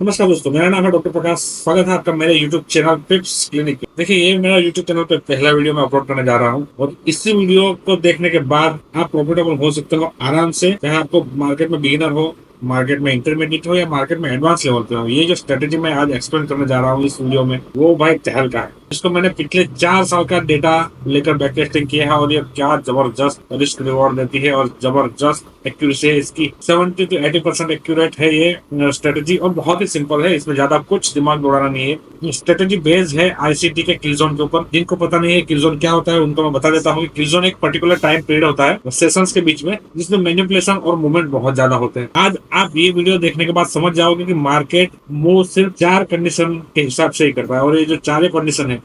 नमस्कार दोस्तों, मेरा नाम है डॉक्टर प्रकाश। स्वागत है आपका मेरे YouTube चैनल पिप्स क्लिनिक पे। देखिए, ये मेरा YouTube चैनल पे पहला वीडियो मैं अपलोड करने जा रहा हूँ और इसी वीडियो को देखने के बाद आप प्रॉफिटेबल हो सकते हो आराम से, चाहे आपको मार्केट में बिगिनर हो, मार्केट में इंटरमीडिएट हो या मार्केट में एडवांस लेवल पे हो। ये जो स्ट्रेटेजी मैं आज एक्सप्लेन करने जा रहा हूँ इस वीडियो में, वो भाई चहल का है। इसको मैंने पिछले 4 साल का डेटा लेकर बैक टेस्टिंग किया है और ये क्या जबरदस्त रिस्क रिवॉर्ड देती है और जबरदस्त एक्यूरेसी है इसकी। 70 to 80% एक्यूरेट है ये स्ट्रेटेजी और बहुत ही सिंपल है। इसमें ज्यादा कुछ दिमाग दौड़ाना नहीं है। स्ट्रेटेजी बेस्ड है आईसीटी के किल जोन के ऊपर। जिनको पता नहीं है किल जोन क्या होता है उनको मैं बता देता हूँ। किल जोन एक पर्टिकुलर टाइम पीरियड होता है सेशंस के बीच में, जिसमें मैनिपुलेशन और मूवमेंट बहुत ज्यादा होते हैं। आज आप ये वीडियो देखने के बाद समझ जाओगे कि मार्केट मूव सिर्फ 4 कंडीशन के हिसाब से ही करता है और ये जो 4 कंडीशन है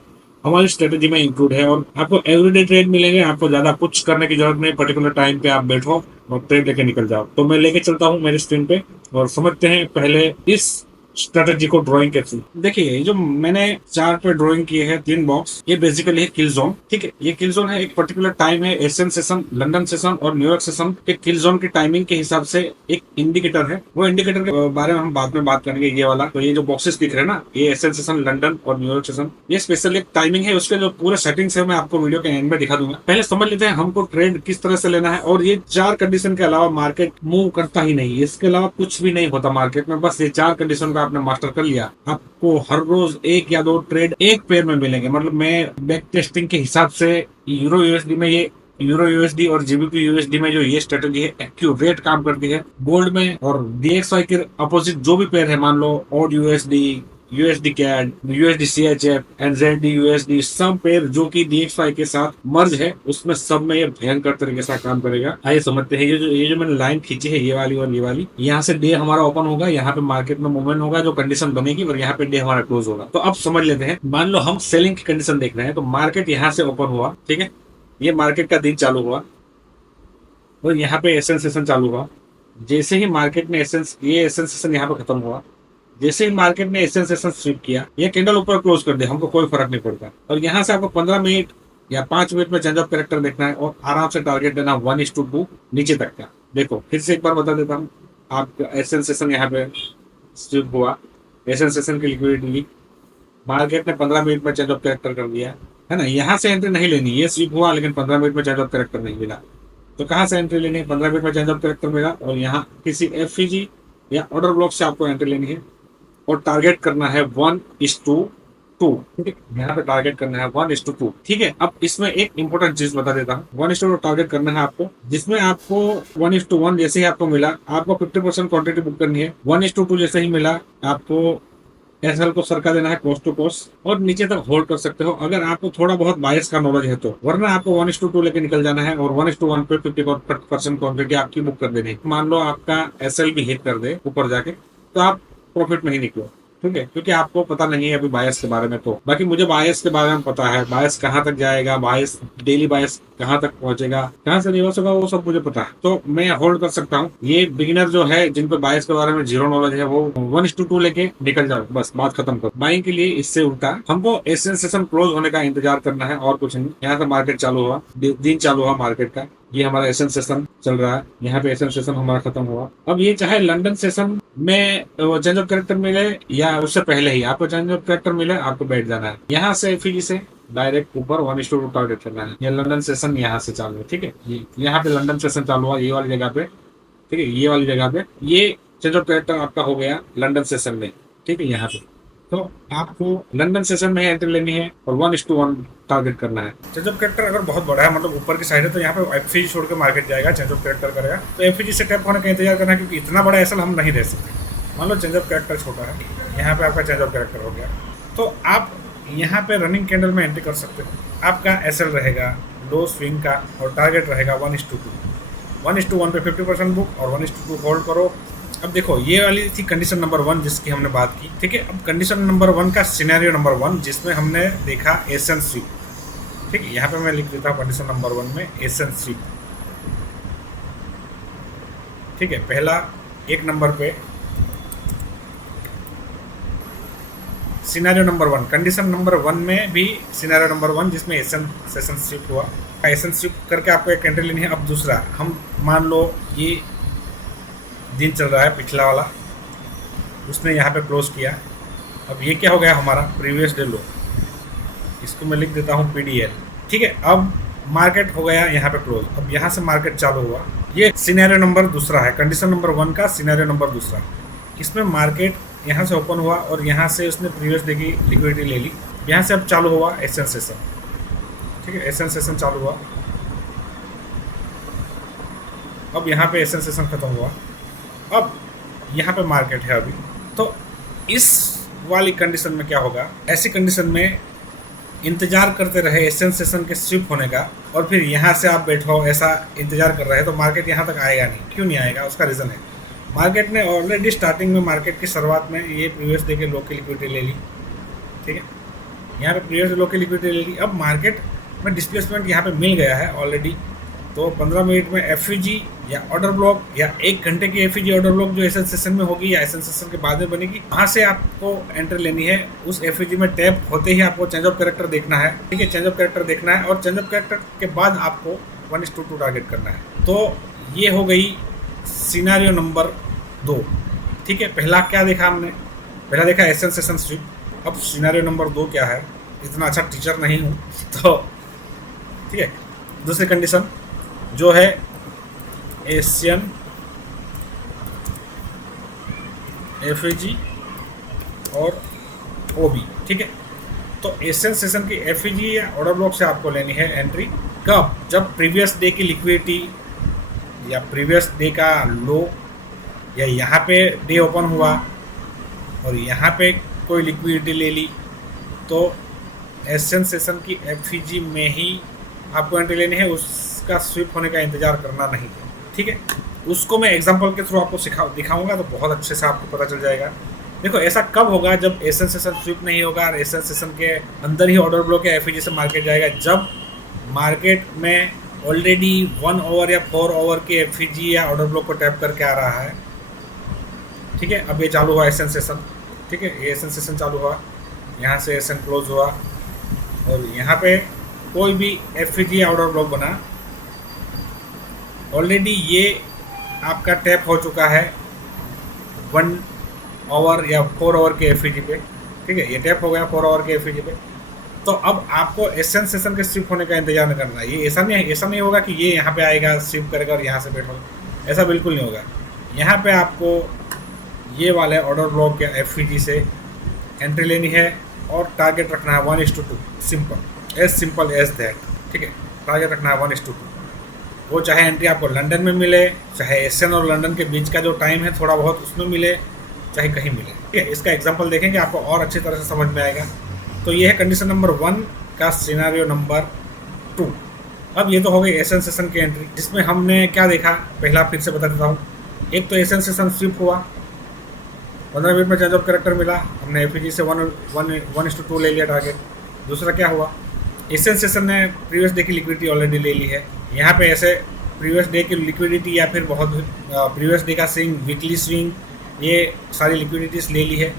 हमारी स्ट्रेटेजी में इंक्लूड है। और आपको एवरीडे ट्रेड मिलेंगे, आपको ज्यादा कुछ करने की जरूरत नहीं। पर्टिकुलर टाइम पे आप बैठो और ट्रेड लेके निकल जाओ। तो मैं लेके चलता हूँ मेरी स्क्रीन पे और समझते हैं पहले इस स्ट्रेटेजी को ड्राइंग कैसे। देखिए, ये जो मैंने चार्ट पे ड्राइंग किए हैं 3 बॉक्स, ये बेसिकली है किल जोन। ठीक है, ये किल जोन है, एक पर्टिकुलर टाइम है। एशियन सेशन, लंदन सेशन और न्यूयॉर्क सेशन के किल जोन की टाइमिंग के हिसाब से एक इंडिकेटर है। वो इंडिकेटर के बारे में हम बाद में बात करेंगे, ये वाला। तो ये जो बॉक्सेस दिख रहे हैं ना, ये एशियन सेशन, लंदन और न्यूयॉर्क सेशन, ये स्पेशल एक टाइमिंग है। उसके जो पूरे सेटिंग्स है मैं आपको वीडियो के एंड में दिखा दूंगा। पहले समझ लेते हैं हमको ट्रेड किस तरह से लेना है। और ये 4 कंडीशन के अलावा मार्केट मूव करता ही नहीं, इसके अलावा कुछ भी नहीं होता मार्केट में। बस ये 4 कंडीशन का आपने मास्टर कर लिया, आपको हर रोज 1 या 2 ट्रेड एक पेयर में मिलेंगे। मतलब मैं बैक टेस्टिंग के हिसाब से यूरो यूएसडी में, ये यूरो यूएसडी और जीबीपी यूएसडी में जो ये स्ट्रेटेजी है एक्यूरेट काम करती है। गोल्ड में और डीएक्सवाई के अपोजिट जो भी पेयर है, मान लो AUD USD, USD CAD, USD CHF, NZD USD, सब पेयर जो कि डीएक्सवाई के साथ मर्ज है, उसमें सब में ये भयंकर तरीके से काम करेगा। आइए समझते हैं। ये जो मैंने लाइन खींची है, ये वाली और ये वाली, यहाँ से डे हमारा ओपन होगा, यहाँ पे मार्केट में मूवमेंट होगा, जो कंडीशन बनेगी, और यहाँ पे डे हमारा क्लोज होगा। तो अब समझ लेते हैं। मान लो हम सेलिंग की कंडीशन देख रहे हैं, तो मार्केट यहाँ से ओपन हुआ, ठीक है, ये मार्केट का दिन चालू हुआ और यहाँ पे एसेंस सेशन चालू हुआ। जैसे ही मार्केट ने ये एसेंस सेशन यहाँ पे खत्म हुआ, जैसे ही मार्केट ने एशियन सेशन स्विप किया, ये कैंडल ऊपर क्लोज कर दे, हमको कोई फर्क नहीं पड़ता। और यहाँ से आपको 15 मिनट या 5 मिनट में चेंज ऑफ कैरेक्टर देखना है और आराम से टारगेट देना 1:2 नीचे तक का। देखो फिर से एक बार बता देता हूँ, आपका एशियन सेशन यहाँ पे स्विप हुआ, एशियन सेशन की लिक्विडिटी मार्केट ने 15 मिनट में चेंज ऑफ कैरेक्टर कर दिया है ना। यहाँ से एंट्री नहीं लेनी, ये स्विप हुआ लेकिन 15 मिनट में चेंज ऑफ कैरेक्टर नहीं मिला, तो कहाँ से एंट्री लेनी है? 15 मिनट में चेंज ऑफ कैरेक्टर मिला और यहाँ किसी एफईजी या ऑर्डर ब्लॉक से आपको एंट्री लेनी है और टारगेट करना है 1:2। ठीक है, यहाँ पे टारगेट करना है 1:2। ठीक है, अब इसमें एक इंपॉर्टेंट चीज बता देता हूँ। 1:2 टारगेट करना है आपको, जिसमें आपको 1:1 जैसे ही आपको मिला, आपको 50% क्वांटिटी बुक करनी है। 1:2 जैसे ही मिला, आपको एसएल को सरका देना है कोस्ट टू कोस्ट और नीचे तक होल्ड कर सकते हो अगर आपको थोड़ा बहुत बायस का नॉलेज है तो। वरना आपको 1:2 लेके निकल जाना है और 1:1 पे 50% क्वांटिटी आपकी बुक कर देनी है। मान लो आपका एसएल भी हिट कर दे ऊपर जाके, तो आप प्रॉफिट में ही निकलो। ठीक है, क्योंकि आपको पता नहीं है अभी बायस के बारे में। तो बाकी मुझे बायस के बारे में पता है, बायस कहाँ तक जाएगा, बायस डेली बायस कहाँ तक पहुंचेगा, कहाँ से रिवर्स होगा, वो सब मुझे पता है, तो मैं होल्ड कर सकता हूँ। ये बिगिनर जो है, जिन पे बायस के बारे में जीरो नॉलेज है, वो 1:2 लेके निकल जाओ, बस बात खत्म करो। बाइंग के लिए इससे उल्टा हमको एशियन सेशन क्लोज होने का इंतजार करना है और कुछ नहीं। यहाँ से मार्केट चालू हुआ, दिन चालू हुआ मार्केट का, ये हमारा एशियन सेशन चल रहा है, यहाँ पे एशियन सेशन हमारा खत्म हुआ। अब ये चाहे लंदन सेशन में चेंज ऑफ कैरेक्टर मिले या उससे पहले ही आपको चेंज ऑफ कैरेक्टर मिले, आपको बैठ जाना है। यहाँ से एफईजी से डायरेक्ट ऊपर 1:2 टारगेट करना है। ये लंदन सेशन यहाँ से चालू है, ठीक है, यहाँ पे लंदन सेशन चालू हुआ, ये वाली जगह पे, ठीक है, ये वाली जगह पे ये चेंज ऑफ कैरेक्टर आपका हो गया लंदन सेशन में, ठीक है। यहाँ पे तो आपको लंदन सेशन में एंट्री लेनी है और 1:1 टारगेट करना है। चेंज ऑफ कैरेक्टर अगर बहुत बड़ा है, मतलब ऊपर की साइड है, तो यहाँ पे एफईजी छोड़ के मार्केट जाएगा, चेंज ऑफ कैरेक्टर करेगा, तो एफईजी से टैप होने का इंतजार करना है, क्योंकि इतना बड़ा एसल हम नहीं दे सकते। मान लो चेंज ऑफ कैरेक्टर छोटा है, यहाँ पे आपका चेंज ऑफ कैरेक्टर हो गया, तो आप यहाँ पे रनिंग कैंडल में एंट्री कर सकते हो। आपका एसएल रहेगा लो स्विंग का और टारगेट रहेगा 1:2। 1:1 पे 50% बुक और 1:2 होल्ड करो। अब देखो, ये वाली थी कंडीशन नंबर 1 जिसकी हमने बात की, ठीक है। अब कंडीशन नंबर 1 का सिनेरियो नंबर 1 जिसमें हमने देखा एशियन स्विप, ठीक है, यहाँ पे मैं लिख देता हूँ कंडीशन नंबर 1 में एशियन स्विप, ठीक है। पहला 1 नंबर पे सिनेरियो नंबर 1, कंडीशन नंबर 1 में भी सिनेरियो नंबर 1 जिसमें एशियन सेशन स्विप हुआ, एशियन स्विप करके आपको एक एंट्री लेनी है। अब दूसरा, हम मान लो ये दिन चल रहा है पिछला वाला, उसने यहाँ पे क्लोज किया। अब ये क्या हो गया हमारा प्रीवियस डे लो, इसको मैं लिख देता हूँ PDL। ठीक है, अब मार्केट हो गया यहाँ पे क्लोज। अब यहाँ से मार्केट चालू हुआ, ये सिनेरियो नंबर दूसरा है, कंडीशन नंबर 1 का सिनेरियो नंबर दूसरा। इसमें मार्केट यहाँ से ओपन हुआ और यहाँ से उसने प्रीवियस डे की लिक्विडिटी ले ली। यहाँ से अब चालू हुआ एसएन सेशन। ठीक है, एसएन सेशन चालू हुआ। अब यहाँ पे एसएन सेशन खत्म हुआ, अब यहाँ पे मार्केट है अभी। तो इस वाली कंडीशन में क्या होगा, ऐसी कंडीशन में इंतजार करते रहे एसएन सेशन के स्विप होने का, और फिर यहाँ से आप बैठो ऐसा इंतजार कर रहे हैं, तो मार्केट यहाँ तक आएगा नहीं। क्यों नहीं आएगा, उसका रीज़न है मार्केट ने ऑलरेडी स्टार्टिंग में, मार्केट की शुरुआत में ये प्रीवियस डे के लो की लिक्विडिटी ले ली। ठीक है, यहाँ पे प्रीवियस डे लो की लिक्विडिटी ले ली। अब मार्केट में डिस्प्लेसमेंट यहाँ पे मिल गया है ऑलरेडी। तो 15 मिनट में एफईजी या ऑर्डर ब्लॉक या 1 घंटे की एफईजी ऑर्डर ब्लॉक जो एसएन सेशन में होगी या एसएन सेशन के बाद में बनेगी, वहाँ से आपको एंट्री लेनी है। उस एफईजी में टैप होते ही आपको चेंज ऑफ कैरेक्टर देखना है। ठीक है, चेंज ऑफ कैरेक्टर देखना है, और चेंज ऑफ कैरेक्टर के बाद आपको 1:2 टारगेट करना है। तो ये हो गई सिनेरियो नंबर 2। ठीक है, पहला क्या देखा हमने, पहला देखा एसएन सेशन स्विप। अब सिनेरियो नंबर 2 क्या है, इतना अच्छा टीचर नहीं हूँ तो ठीक है। दूसरी कंडीशन जो है एशियन एफईजी और ओबी। ठीक है, तो एशियन सेशन की एफईजी या ऑर्डर ब्लॉक से आपको लेनी है एंट्री। कब, जब प्रीवियस डे की लिक्विडिटी या प्रीवियस डे का लो या यहाँ पे डे ओपन हुआ और यहाँ पे कोई लिक्विडिटी ले ली, तो एशियन सेशन की एफईजी में ही आपको एंट्री लेनी है। उसका स्विप होने का इंतजार करना नहीं है। ठीक है, उसको मैं एग्जांपल के थ्रू आपको दिखाऊंगा, तो बहुत अच्छे से आपको पता चल जाएगा। देखो, ऐसा कब होगा जब एशियन सेशन स्विप नहीं होगा और एशियन सेशन के अंदर ही ऑर्डर ब्लॉक या एफईजी से मार्केट जाएगा, जब मार्केट में ऑलरेडी 1 ओवर या 4 ओवर के एफईजी या ऑर्डर ब्लॉक को टैप करके आ रहा है। ठीक है, अब ये चालू हुआ एशियन सेशन। ठीक है, ये एशियन सेशन चालू हुआ, यहाँ से एशियन क्लोज हुआ और यहाँ पे कोई भी एफईजी या ऑर्डर ब्लॉक बना, ऑलरेडी ये आपका टैप हो चुका है 1 ओवर या 4 ओवर के एफईजी पे। ठीक है, ये टैप हो गया 4 ओवर के एफईजी पे। तो अब आपको एशियन सेशन के स्विप होने का इंतजार नहीं करना है। ये ऐसा नहीं होगा कि ये यहाँ पे आएगा, स्विप करेगा और यहाँ से बैठोगे, ऐसा बिल्कुल नहीं होगा। यहाँ पे आपको ये वाले ऑर्डर ब्लॉक या एफईजी से एंट्री लेनी है और टारगेट रखना है 1:2, सिंपल एज दैट। ठीक है, टारगेट रखना है 1:2। वो चाहे एंट्री आपको लंदन में मिले, चाहे एशियन और लंदन के बीच का जो टाइम है थोड़ा बहुत उसमें मिले, चाहे कहीं मिले। ठीक है, इसका एग्जांपल देखेंगे आपको और अच्छी तरह से समझ में आएगा। तो ये है कंडीशन नंबर 1 का सिनेरियो नंबर 2। अब ये तो हो गई एशियन सेशन की एंट्री, जिसमें हमने क्या देखा, पहला फिर से बता देता हूँ। एक तो एशियन सेशन स्विप हुआ, 15 मिनट में चेंज ऑफ कैरेक्टर मिला, हमने एफईजी से 1:2 ले लिया टारगेट। दूसरा क्या हुआ, एशियन सेशन ने प्रीवियस डे की लिक्विडिटी ऑलरेडी ले ली है। यहाँ पे ऐसे प्रीवियस डे की लिक्विडिटी या फिर बहुत प्रीवियस डे का स्विंग, वीकली स्विंग, ये सारी लिक्विडिटीज ले ली है।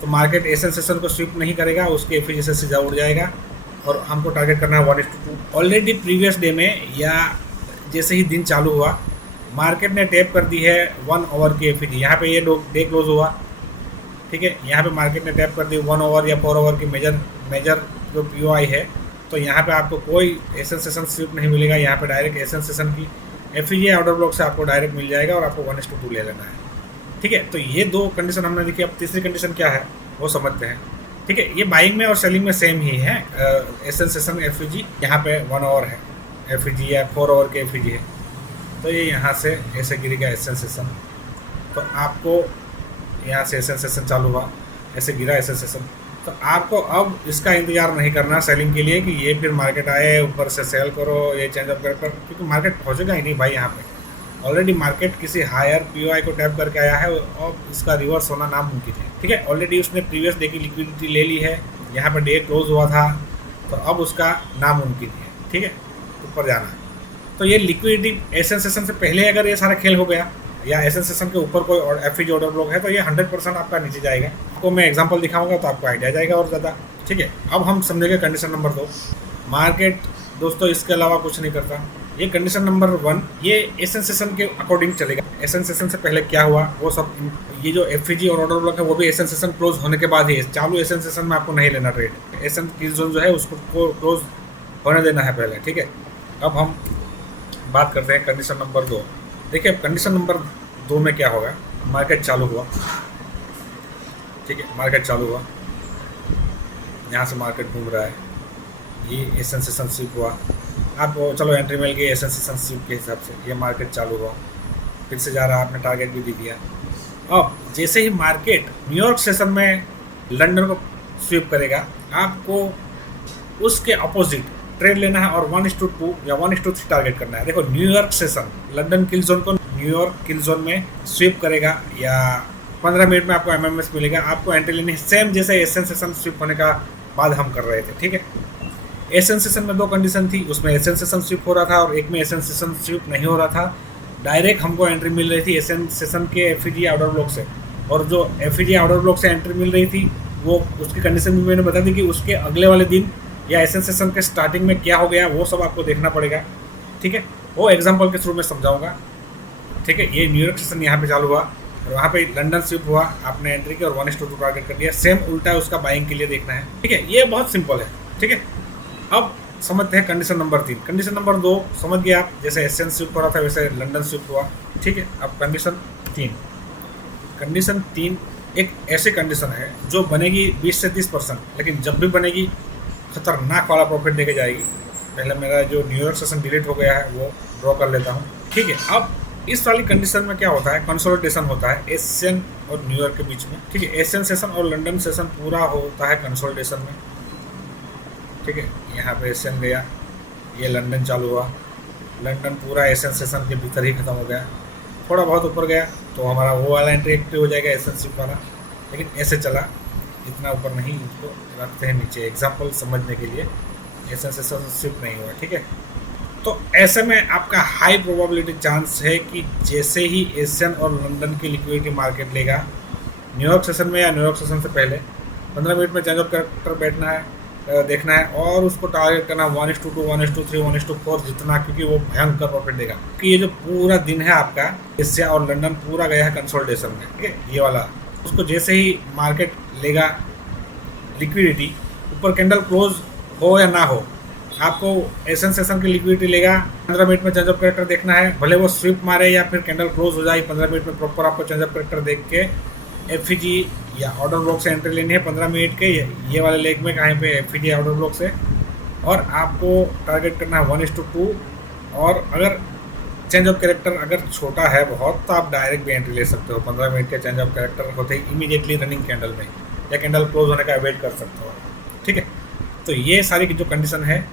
तो मार्केट एशियन सेशन को स्विप नहीं करेगा, उसके एफईजी से सीधा उड़ जाएगा और हमको टारगेट करना है 1:2। ऑलरेडी प्रीवियस डे में या जैसे ही दिन चालू हुआ, मार्केट ने टैप कर दी है 1 ओवर की एफईजी। यहाँ पे ये डे क्लोज हुआ। ठीक है, यहाँ पे मार्केट ने टैप कर दी 1 ओवर या 4 ओवर की मेजर जो पीओआई है। तो यहाँ पे आपको कोई एशियन सेशन स्विप नहीं मिलेगा, यहाँ पे डायरेक्ट एशियन सेशन की एफईजी ऑर्डर ब्लॉक से आपको डायरेक्ट मिल जाएगा और आपको 1:2 ले लेना है। ठीक है, तो ये 2 कंडीशन हमने देखी। अब तीसरी कंडीशन क्या है वो समझते हैं। ठीक है, ये बाइंग में और सेलिंग में सेम ही है। एशियन सेशन एफईजी यहाँ पे 1 ओवर है एफईजी या 4 ओवर के एफईजी है, तो ये यहाँ से ऐसे गिरेगा एशियन सेशन। तो आपको यहाँ से एशियन सेशन चालू हुआ, ऐसे गिरा एशियन सेशन, तो आपको अब इसका इंतजार नहीं करना सेलिंग के लिए कि ये फिर मार्केट आए ऊपर से सेल करो, ये चेंज ऑफ कैरेक्टर, क्योंकि मार्केट पहुँचेगा ही नहीं भाई। यहाँ पे ऑलरेडी मार्केट किसी हायर पीओआई को टैप करके आया है और इसका रिवर्स होना नामुमकिन है। ठीक है, ऑलरेडी उसने प्रीवियस डे की लिक्विडिटी ले ली है, यहाँ पर डे क्लोज हुआ था, तो अब उसका नामुमकिन है। ठीक है, ऊपर जाना। तो ये लिक्विडिटी एशियन सेशन से पहले अगर ये सारा खेल हो गया या एशियन सेशन के ऊपर कोई एफईजी ऑर्डर ब्लॉक है, तो ये 100% आपका नीचे जाएगा। आपको मैं एग्जांपल दिखाऊंगा तो आपको आइडिया जाएगा और ज़्यादा। ठीक है, अब हम समझेंगे कंडीशन नंबर 2। मार्केट दोस्तों इसके अलावा कुछ नहीं करता। ये कंडीशन नंबर 1 ये एसन सेशन के अकॉर्डिंग चलेगा। एसन सेशन से पहले क्या हुआ वो सब, ये जो एफईजी और ऑर्डर ब्लॉक है वो भी एसन सेशन क्लोज होने के बाद ही, चालू एसन सेशन में आपको नहीं लेना ट्रेड। एसन किल जोन जो है उसको क्लोज होने देना है पहले, ठीक है। अब हम बात करते हैं कंडीशन नंबर 2। देखिए कंडीशन नंबर 2 में क्या होगा, मार्केट चालू हुआ, ठीक है, मार्केट चालू हुआ, यहाँ से मार्केट घूम रहा है, ये एसन सेशन स्विप हुआ, आपको चलो एंट्री मिल गई एसन सेशन स्विप के हिसाब से, ये मार्केट चालू हुआ, फिर से जा रहा, आपने टारगेट भी दे दिया। अब जैसे ही मार्केट न्यूयॉर्क सेशन में लंदन को स्विप करेगा, आपको उसके अपोजिट ट्रेड लेना है और 1:2 या 1:3 टारगेट करना है। देखो न्यूयॉर्क सेशन लंदन किल जोन को न्यूयॉर्क किल जोन में स्विप करेगा या 15 मिनट में आपको एमएमएस मिलेगा, आपको एंट्री लेनी है सेम जैसे एसन सेशन स्विप होने का बाद हम कर रहे थे, ठीक है। एसन सेशन में 2 कंडीशन थी, उसमें एसन सेशन स्विप हो रहा था और एक में एसन सेशन स्विप नहीं हो रहा था। डायरेक्ट हमको एंट्री मिल रही थी एसन सेशन के एफईजी आउटर ब्लॉक से, और जो एफईजी आउटर ब्लॉक से एंट्री मिल रही थी वो उसकी कंडीशन भी मैंने बता दी कि उसके अगले वाले दिन या एसन सेशन के स्टार्टिंग में क्या हो गया वो सब आपको देखना पड़ेगा, ठीक है। वो एग्जाम्पल के थ्रू में समझाऊंगा, ठीक है। ये न्यूयॉर्क सेशन यहाँ पे चालू हुआ और वहाँ पे लंदन स्विप हुआ, आपने एंट्री की और 1:2 टारगेट कर दिया, सेम उल्टा है उसका बाइंग के लिए देखना है, ठीक है। ये बहुत सिंपल है, ठीक है। अब समझते हैं कंडीशन नंबर 3। कंडीशन नंबर 2 समझ गए आप, जैसे एसन स्विप हो रहा था वैसे लंदन स्विप हुआ, ठीक है। अब कंडीशन 3, कंडीशन 3 एक ऐसी कंडीशन है जो बनेगी 20 से 30%, लेकिन जब भी बनेगी खतरनाक वाला प्रॉफिट देके जाएगी। पहले मेरा जो न्यूयॉर्क सेशन डिलीट हो गया है वो ड्रॉ कर लेता हूँ, ठीक है। अब इस वाली कंडीशन में क्या होता है, कंसोलिडेशन होता है एशियन और न्यूयॉर्क के बीच में, ठीक है। एशियन सेशन और लंदन सेशन पूरा होता है कंसोलिडेशन में, ठीक है। यहाँ पे एशियन गया, ये लंदन चालू हुआ, लंदन पूरा एशियन सेशन के भीतर ही खत्म हो गया, थोड़ा बहुत ऊपर गया तो हमारा वो वाला एंट्री एक्टिव हो जाएगा एशियन स्विप वाला, लेकिन ऐसे चला, इतना ऊपर नहीं, इसको रखते हैं नीचे एग्जाम्पल समझने के लिए। एशियन सेशन स्विप नहीं हुआ, ठीक है। तो ऐसे में आपका हाई प्रोबेबिलिटी चांस है कि जैसे ही एशियन और लंदन की लिक्विडिटी मार्केट लेगा न्यूयॉर्क सेशन में या न्यूयॉर्क सेशन से पहले 15 मिनट में चेंज ऑफ कैरेक्टर बैठना है, देखना है और उसको टारगेट करना 1:2, 1:3, 1:4 जितना, क्योंकि वो भयंकर प्रॉफिट देगा। क्योंकि ये जो पूरा दिन है आपका एशिया और लंदन पूरा गया है कंसोलिडेशन में, ठीक है, ये वाला, उसको जैसे ही मार्केट लेगा लिक्विडिटी, ऊपर कैंडल क्लोज हो या ना हो, आपको एशियन सेशन की लिक्विडिटी लेगा, 15 मिनट में चेंज ऑफ कैरेक्टर देखना है, भले वो स्विप मारे या फिर कैंडल क्लोज हो जाए, 15 मिनट में प्रॉपर आपको चेंज ऑफ कैरेक्टर देख के एफईजी या ऑर्डर ब्लॉक से एंट्री लेनी है 15 मिनट के ये वाले लेग में, कहीं पे एफईजी ऑर्डर ब्लॉक से, और आपको टारगेट करना है 1:2, और अगर चेंज ऑफ कैरेक्टर अगर छोटा है बहुत तो आप डायरेक्ट भी एंट्री ले सकते हो 15 मिनट के चेंज ऑफ कैरेक्टर होते ही इमीडिएटली रनिंग कैंडल में, या कैंडल क्लोज होने का वेट कर सकते हो, ठीक है। तो ये सारी जो कंडीशन है,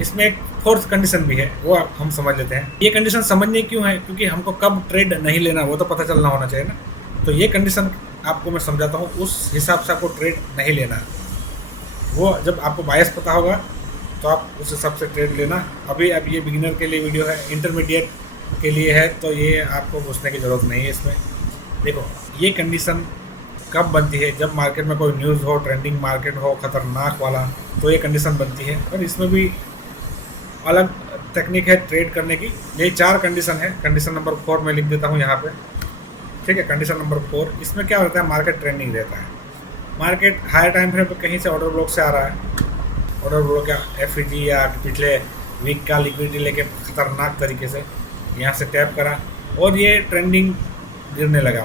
इसमें एक 4th कंडीशन भी है, वो हम समझ लेते हैं। ये कंडीशन समझनी क्यों है, क्योंकि हमको कब ट्रेड नहीं लेना वो तो पता चलना होना चाहिए ना। तो ये कंडीशन आपको मैं समझाता हूँ, उस हिसाब से आपको ट्रेड नहीं लेना। वो जब आपको बायस पता होगा तो आप उस हिसाब से ट्रेड लेना। अभी अब ये बिगिनर के लिए वीडियो है, इंटरमीडिएट के लिए है, तो ये आपको पूछने की ज़रूरत नहीं है इसमें। देखो ये कंडीशन कब बनती है, जब मार्केट में कोई न्यूज़ हो, ट्रेंडिंग मार्केट हो खतरनाक वाला, तो ये कंडीशन बनती है। और इसमें भी अलग टेक्निक है ट्रेड करने की। ये 4 कंडीशन है। कंडीशन नंबर 4 मैं लिख देता हूँ यहाँ पे, ठीक है। कंडीशन नंबर 4, इसमें क्या होता है, मार्केट ट्रेंडिंग रहता है, मार्केट हायर टाइम फ्रेम पर कहीं से ऑर्डर ब्लॉक से आ रहा है, ऑर्डर ब्लॉक या एफईजी या पिछले वीक का लिक्विडिटी लेके खतरनाक तरीके से यहाँ से टैप करा और ये ट्रेंडिंग गिरने लगा।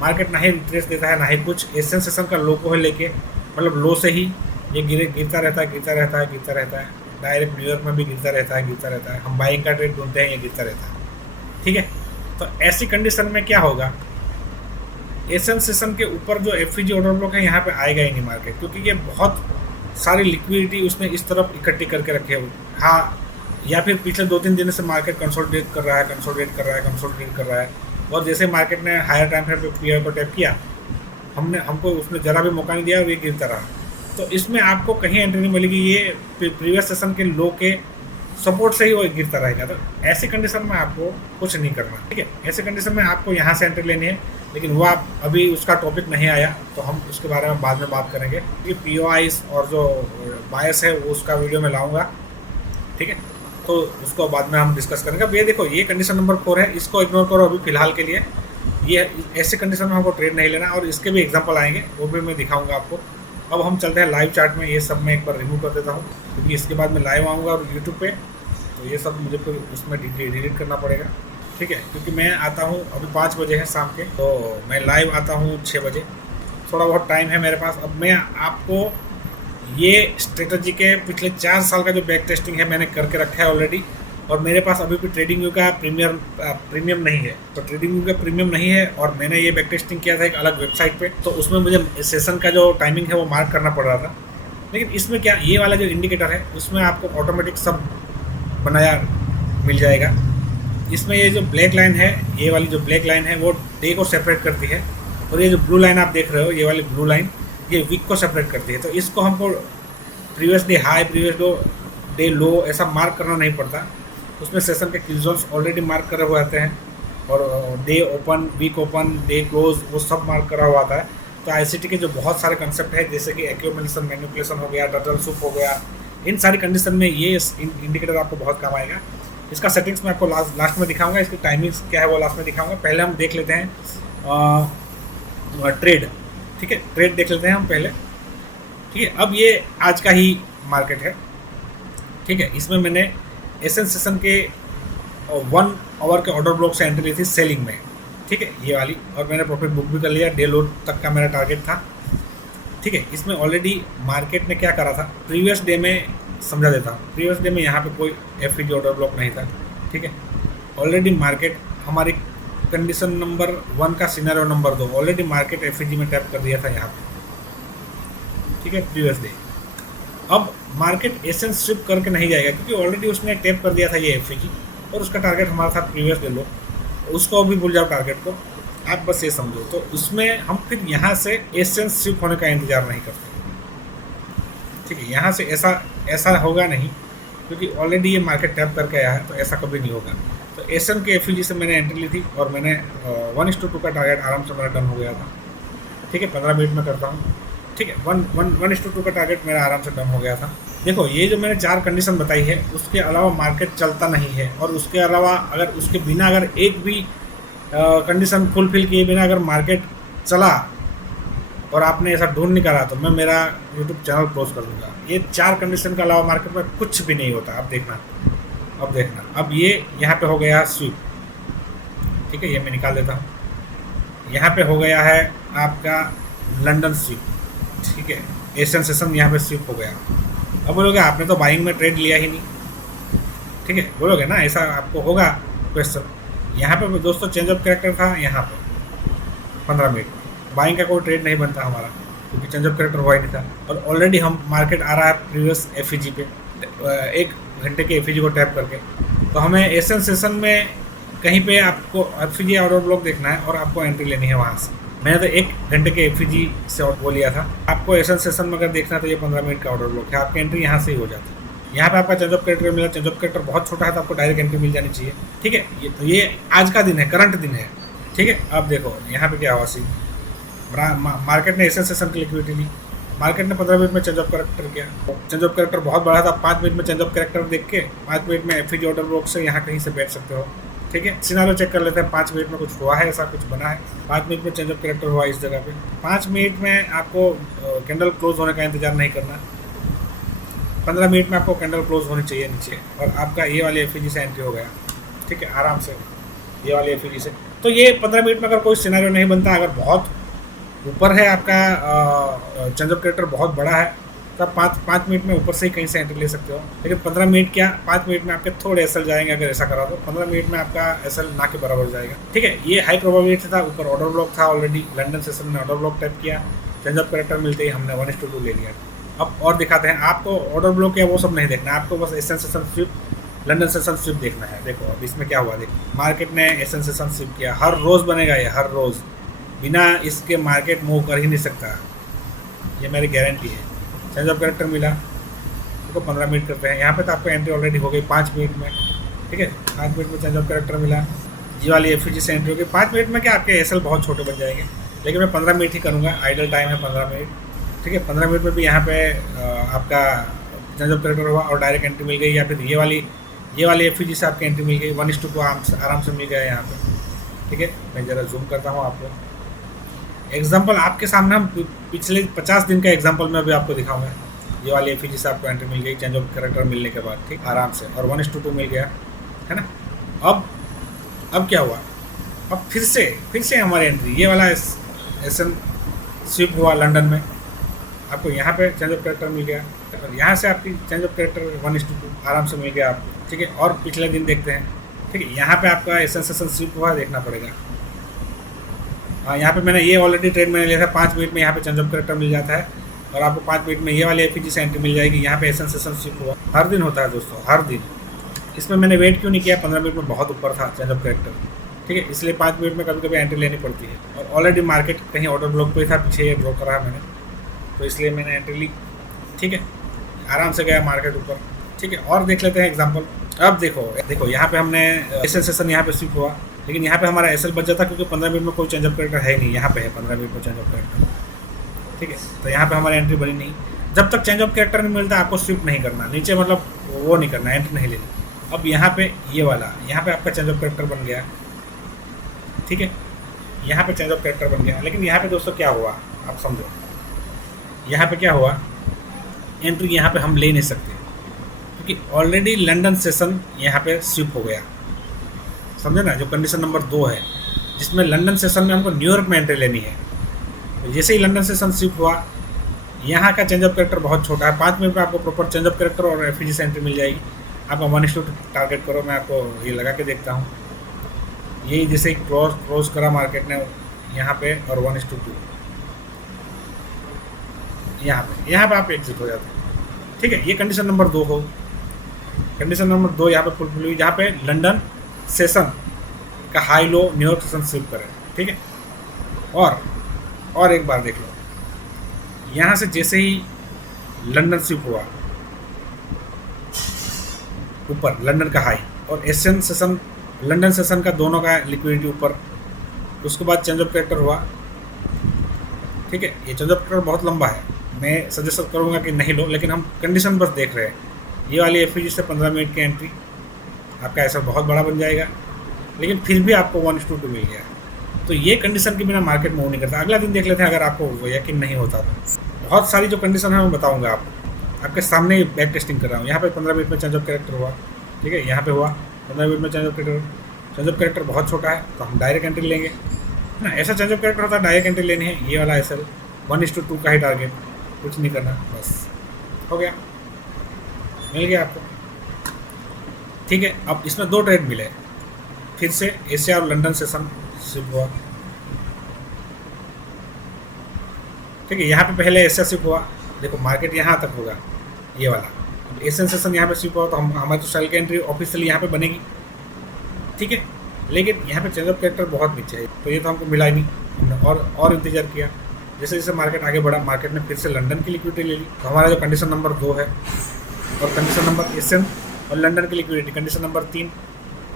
मार्केट ना ही रिट्रेस देता है ना ही कुछ, एशियन सेशन का लो को लेके, मतलब लो से ही ये गिरता रहता है, डायरेक्ट न्यूयॉर्क में भी गिरता रहता है। हम बाइंग का ट्रेड ढूंढते हैं, ये गिरता रहता है, ठीक है। तो ऐसी कंडीशन में क्या होगा, एशियन सेशन के ऊपर जो एफईजी ऑर्डर ब्लॉक है यहाँ पे आएगा ही नहीं मार्केट, क्योंकि ये बहुत सारी लिक्विडिटी उसने इस तरफ इकट्ठी करके रखे है। हाँ, या फिर पिछले 2-3 दिन से मार्केट कंसोलिडेट कर रहा है, और जैसे मार्केट ने हायर टाइम फ्रेम पे पीआई को टैप किया, हमको उसने ज़रा भी मौका नहीं दिया और ये गिरता रहा। तो इसमें आपको कहीं एंट्री नहीं मिलेगी, ये प्रीवियस सेशन के लो के सपोर्ट से ही वो गिरता रहेगा। तो ऐसी कंडीशन में आपको कुछ नहीं करना, ठीक है। ऐसी कंडीशन में आपको यहाँ से एंट्री लेनी है, लेकिन वो आप अभी उसका टॉपिक नहीं आया तो हम उसके बारे में बाद में बात करेंगे। ये पीओआईस और जो बायस है वो उसका वीडियो में लाऊंगा, ठीक है। तो उसको बाद में हम डिस्कस करेंगे। अब ये देखो, ये कंडीशन नंबर 4 है, इसको इग्नोर करो अभी फ़िलहाल के लिए। ये ऐसे कंडीशन में हमको ट्रेड नहीं लेना, और इसके भी एग्जांपल आएंगे, वो भी मैं दिखाऊंगा आपको। अब हम चलते हैं लाइव चार्ट में। ये सब मैं एक बार रिमूव कर देता हूँ, क्योंकि इसके बाद मैं लाइव आऊँगा और यूट्यूब पे, तो ये सब मुझे फिर उसमें डिलीट करना पड़ेगा, ठीक है। क्योंकि मैं आता हूँ, अभी 5 बजे है शाम के, तो मैं लाइव आता हूँ 6 बजे, थोड़ा बहुत टाइम है मेरे पास। अब मैं आपको ये स्ट्रेटजी के पिछले 4 साल का जो बैक टेस्टिंग है मैंने करके रखा है ऑलरेडी, और मेरे पास अभी भी ट्रेडिंग व्यू का प्रीमियम नहीं है। तो ट्रेडिंग व्यू का प्रीमियम नहीं है, और मैंने ये बैक टेस्टिंग किया था एक अलग वेबसाइट पे, तो उसमें मुझे सेशन का जो टाइमिंग है वो मार्क करना पड़ रहा था। लेकिन इसमें क्या, ये वाला जो इंडिकेटर है उसमें आपको ऑटोमेटिक सब बनाया मिल जाएगा। इसमें ये जो ब्लैक लाइन है, ये वाली जो ब्लैक लाइन है वो डे को सेपरेट करती है, और ये जो ब्लू लाइन आप देख रहे हो, ये वाली ब्लू लाइन, ये वीक को सेपरेट करती है। तो इसको हमको previous day high, previous day लो ऐसा मार्क करना नहीं पड़ता। उसमें सेशन के क्लोजर्स ऑलरेडी मार्क करे हुए आते हैं, और day open, week open, day close, वो सब मार्क करा हुआ आता है। तो आईसीटी के जो बहुत सारे कंसेप्ट है, जैसे कि एक्यूमुलेशन, मैनिपुलेशन हो गया, टर्टल सूप हो गया, इन सारी कंडीशन में ये इंडिकेटर आपको बहुत काम आएगा। इसका सेटिंग्स मैं आपको लास्ट में दिखाऊंगा, इसकी टाइमिंग्स क्या है वो लास्ट में दिखाऊंगा। पहले हम देख लेते हैं ट्रेड, ठीक है, ट्रेड देख लेते हैं हम पहले, ठीक है। अब ये आज का ही मार्केट है, ठीक है। इसमें मैंने एसन सेशन के 1 आवर के ऑर्डर ब्लॉक से एंट्री ली थी सेलिंग में, ठीक है, ये वाली, और मैंने प्रॉफिट बुक भी कर लिया। डे लो तक का मेरा टारगेट था, ठीक है। इसमें ऑलरेडी मार्केट ने क्या करा था, प्रीवियस डे में समझा देता हूँ। प्रीवियस डे में यहाँ पे कोई एफईजी ऑर्डर ब्लॉक नहीं था, ठीक है। ऑलरेडी मार्केट हमारी कंडीशन नंबर 1 का scenario number 2, already market FEG में टैप कर दिया था यहाँ पे, ठीक है, प्रीवियस डे। अब मार्केट एसेंस स्विप करके नहीं जाएगा, क्योंकि ऑलरेडी उसने टैप कर दिया था ये एफईजी, और उसका टारगेट हमारा था प्रीवियस डे लो। उसको भी भूल जाओ टारगेट को, आप बस ये समझो। तो उसमें हम फिर यहाँ से एसेंस स्विप होने का इंतजार नहीं करते, ठीक है। यहाँ से ऐसा होगा नहीं, क्योंकि ऑलरेडी ये मार्केट टैप करके आया है, तो ऐसा कभी नहीं होगा। तो एसन के एफईजी से मैंने एंट्री ली थी, और मैंने 1:2 का टारगेट आराम से मेरा डन हो गया था, ठीक है। 15 मिनट में करता हूँ, ठीक है। 1:2 का टारगेट मेरा आराम से डन हो गया था। देखो, ये जो मैंने 4 कंडीशन बताई है, उसके अलावा मार्केट चलता नहीं है, और उसके अलावा अगर उसके बिना अगर एक भी कंडीशन फुलफिल किए बिना अगर मार्केट चला और आपने ऐसा ढूंढ निकाला, तो मैं मेरा यूट्यूब चैनल क्लोज कर दूंगा। ये 4 कंडीशन के अलावा मार्केट में कुछ भी नहीं होता। अब देखना, अब ये यहाँ पे हो गया स्वीप, ठीक है, ये मैं निकाल देता हूँ। यहाँ पे हो गया है आपका लंदन स्वीप, ठीक है, एशियन सेशन यहाँ पे स्वीप हो गया। अब बोलोगे आपने तो बाइंग में ट्रेड लिया ही नहीं, ठीक है, बोलोगे ना, ऐसा आपको होगा क्वेश्चन। यहाँ पे दोस्तों चेंज ऑफ कैरेक्टर था, यहाँ पे 15 मिनट बाइंग का कोई ट्रेड नहीं बनता हमारा, क्योंकि चेंज ऑफ कैरेक्टर हुआ ही नहीं था। और ऑलरेडी हम मार्केट आ रहा है प्रीवियस एफईजी पे, 1 घंटे के एफईजी को टैप करके। तो हमें एशियन सेशन में कहीं पे आपको एफईजी ऑर्डर ब्लॉक देखना है, और आपको एंट्री लेनी है वहाँ से। मैंने तो 1 घंटे के एफईजी से वो लिया था। आपको एशियन सेशन में अगर देखना है तो ये 15 मिनट का ऑर्डर ब्लॉक है, आपकी एंट्री यहाँ से ही हो जाती है। यहाँ पे आपका चेंज ऑफ कैरेक्टर मिला, चेंज ऑफ कैरेक्टर बहुत छोटा है, तो आपको डायरेक्ट एंट्री मिल जानी चाहिए, ठीक है। ये आज का दिन है, करंट दिन है, ठीक है। अब देखो यहाँ पे क्या हुआ, सी मार्केट ने एशियन सेशन की लिक्विडिटी ली, मार्केट ने 15 मिनट में चेंज ऑफ कैरेक्टर किया। चेंज ऑफ कैरेक्टर बहुत बड़ा था, 5 मिनट में चेंज ऑफ कैरेक्टर देख के 5 मिनट में एफईजी ऑर्डर ब्लॉक से यहाँ कहीं से बैठ सकते हो, ठीक है। सिनारियो चेक कर लेते हैं, 5 मिनट में कुछ हुआ है, ऐसा कुछ बना है। 5 मिनट में चेंज ऑफ कैरेक्टर हुआ इस जगह पे। 5 मिनट में आपको कैंडल क्लोज होने का इंतजार नहीं करना, 15 मिनट में आपको कैंडल क्लोज होनी चाहिए नीचे, और आपका ये वाली एफईजी से एंट्री हो गया, ठीक है, आराम से ये वाली एफईजी से। तो ये 15 मिनट में अगर कोई सिनेरियो नहीं बनता, अगर बहुत ऊपर है आपका चेंज ऑफ कैरेक्टर बहुत बड़ा है, तब 5 मिनट में ऊपर से ही कहीं से एंट्री ले सकते हो। लेकिन 15 मिनट क्या, 5 मिनट में आपके थोड़े एसएल जाएंगे, अगर ऐसा करा तो 15 मिनट में आपका एसएल ना के बराबर जाएगा, ठीक है। ये हाई प्रोबेबिलिटी था, ऊपर ऑर्डर ब्लॉक था ऑलरेडी, लंदन सेशन में ऑर्डर ब्लॉक टैप किया, चेंज ऑफ कैरेक्टर मिलते ही हमने 1:2 ले लिया। अब और दिखाते हैं आपको, ऑर्डर ब्लॉक या वो सब नहीं देखना है आपको, बस Asian session sweep, London session sweep देखना है। देखो अब इसमें क्या हुआ, देखो मार्केट ने एशियन सेशन स्विप किया, हर रोज़ बनेगा ये, हर रोज़, बिना इसके मार्केट मूव कर ही नहीं सकता, ये मेरी गारंटी है। चेंज ऑफ कैरेक्टर मिला, उसको 15 मिनट करते हैं, यहाँ पे तो आपको एंट्री ऑलरेडी हो गई 5 मिनट में, ठीक है। 5 मिनट में चेंज ऑफ कैरेक्टर मिला, जी वाली एफईजी से एंट्री हो गई। 5 मिनट में क्या आपके एसएल बहुत छोटे बन जाएंगे, लेकिन मैं 15 मिनट ही करूँगा, आइडल टाइम है 15 मिनट, ठीक है। 15 मिनट में भी यहाँ पे आपका चेंज ऑफ कैरेक्टर हुआ और डायरेक्ट एंट्री मिल गई, या फिर ये वाली ये वाली एफ से आपकी एंट्री मिल गई, 1:2 को आराम से मिल गया यहाँ पे। ठीक है, मैं ज़रा जूम करता हूँ आपको। एग्जाम्पल आपके सामने हम पिछले 50 दिन का एग्जाम्पल मैं अभी आपको दिखाऊंगा। ये वाली एफ से आपको एंट्री मिल गई चेंज ऑफ कैरेक्टर मिलने के बाद, ठीक आराम से, और 1:2 मिल गया है ना। अब क्या हुआ, अब फिर से हमारी एंट्री, ये वाला एसन स्विप हुआ लंदन में, आपको यहाँ पे चेंज ऑफ कैरेक्टर मिल गया, और यहाँ से आपकी चेंज ऑफ कैरेक्टर 1:2 आराम से मिल गया आपको। ठीक है, और पिछले दिन देखते हैं। ठीक है, यहाँ पे आपका एसन सेशन स्विप हुआ, देखना पड़ेगा। हाँ, यहाँ पे मैंने ये ऑलरेडी ट्रेड मैंने लिया था, 5 मिनट में यहाँ पे चेंज ऑफ कैरेक्टर मिल जाता है, और आपको 5 मिनट में ये वाली एफ से एंट्री मिल जाएगी। यहाँ पे एसन सेशन स्विप हुआ, हर दिन होता है दोस्तों, हर दिन। इसमें मैंने वेट क्यों नहीं किया, 15 मिनट में बहुत ऊपर था चेंज ऑफ कैरेक्टर। ठीक है, इसलिए 5 मिनट में कभी कभी एंट्री लेनी पड़ती है, और ऑलरेडी मार्केट कहीं ऑर्डर ब्लॉक पे था, पीछे ये ड्रॉ करा मैंने, तो इसलिए मैंने एंट्री ली। ठीक है, आराम से गया मार्केट ऊपर। ठीक है, और देख लेते हैं एग्जांपल। अब देखो यहाँ पे हमने एसएल सेशन यहाँ पे स्विप हुआ, लेकिन यहाँ पे हमारा एसएल बच जाता, क्योंकि 15 मिनट में कोई चेंज ऑफ कैरेक्टर है नहीं, यहाँ पे है 15 मिनट में चेंज ऑफ कैरेक्टर। ठीक है, तो यहाँ पे हमारी एंट्री बनी नहीं। जब तक चेंज ऑफ कैरेक्टर नहीं मिलता आपको स्विप नहीं करना नीचे, मतलब वो नहीं करना, एंट्री नहीं लेनी। अब यहाँ पे ये वाला, यहाँ पे आपका चेंज ऑफ कैरेक्टर बन गया। ठीक है, यहाँ पे चेंज ऑफ कैरेक्टर बन गया, लेकिन यहाँ पे दोस्तों क्या हुआ आप समझो, यहाँ पे क्या हुआ, एंट्री यहाँ पे हम ले नहीं सकते, क्योंकि ऑलरेडी लंदन सेशन यहाँ पे स्विप हो गया, समझे ना। जो कंडीशन नंबर 2 है, जिसमें लंदन सेशन में हमको न्यूयॉर्क में एंट्री लेनी है, तो जैसे ही लंदन सेशन स्विप हुआ, यहाँ का चेंज ऑफ कैरेक्टर बहुत छोटा है, 5 मिनट में आपको प्रॉपर चेंज ऑफ कैरेक्टर और एफ से एंट्री मिल जाएगी। आपका 1:2 टारगेट करो, मैं आपको ये लगा के देखता हूँ। ये जैसे क्लोज करा मार्केट ने यहाँ पे, और 1:2 यहाँ पे आप एग्जिट हो जाते हैं। ठीक है, ये कंडीशन नंबर 2 हो। कंडीशन नंबर 2 यहाँ पे फुलफिल हुई, जहाँ पे लंदन सेशन का high low New York session sweep करें। ठीक है, और एक बार देख लो, यहाँ से जैसे ही लंदन स्विप हुआ ऊपर, लंदन का हाई और एशियन सेशन लंदन सेशन का दोनों का लिक्विडिटी ऊपर, उसके बाद चेंज ऑफ कैरेक्टर हुआ। ठीक है, ये चेंज ऑफ कैरेक्टर बहुत लंबा है, मैं सजेस्ट करूँगा कि नहीं लो, लेकिन हम कंडीशन बस देख रहे हैं। ये वाली एफ से 15 मिनट की एंट्री, आपका ऐसा बहुत बड़ा बन जाएगा, लेकिन फिर भी आपको 1:2 मिल गया। तो ये कंडीशन के बिना मार्केट मूव नहीं करता। अगला दिन देख लेते हैं, अगर आपको यकीन नहीं होता तो। बहुत सारी जो कंडीशन है मैं बताऊंगा आपको, आपके सामने ही बैक टेस्टिंग कर रहा हूँ। यहाँ पे 15 मिनट में चेंज ऑफ कैरेक्टर हुआ। ठीक है, यहाँ पे हुआ 15 मिनट में चेंज ऑफ कैरेक्टर बहुत छोटा है, तो हम डायरेक्ट एंट्री लेंगे, है ना। ऐसा चेंज ऑफ कैरेक्टर होता है, डायरेक्ट एंट्री लेनी है। ये वाला एसएल 1:2 का ही टारगेट, कुछ नहीं करना, बस हो गया, मिल गया आपको। ठीक है, अब इसमें 2 ट्रेड मिले, फिर से एशिया और लंदन सेशन स्विप हुआ। ठीक है, यहाँ पे पहले एशिया स्विप हुआ, देखो मार्केट यहाँ तक होगा ये वाला। एशियन सेशन यहाँ पे स्विप हुआ, तो हम हमारी तो सेल की एंट्री ऑफिशियली यहाँ पे बनेगी। ठीक है, लेकिन यहाँ पे चेंज ऑफ कैरेक्टर बहुत नीचे है, तो ये तो हमको मिला ही नहीं। हमने और इंतजार किया, जैसे जैसे मार्केट आगे बढ़ा, मार्केट ने फिर से लंदन की लिक्विडिटी ले ली। तो हमारा जो कंडीशन नंबर 2 है, और कंडीशन नंबर एशियन और लंदन की लिक्विडिटी, कंडीशन नंबर 3,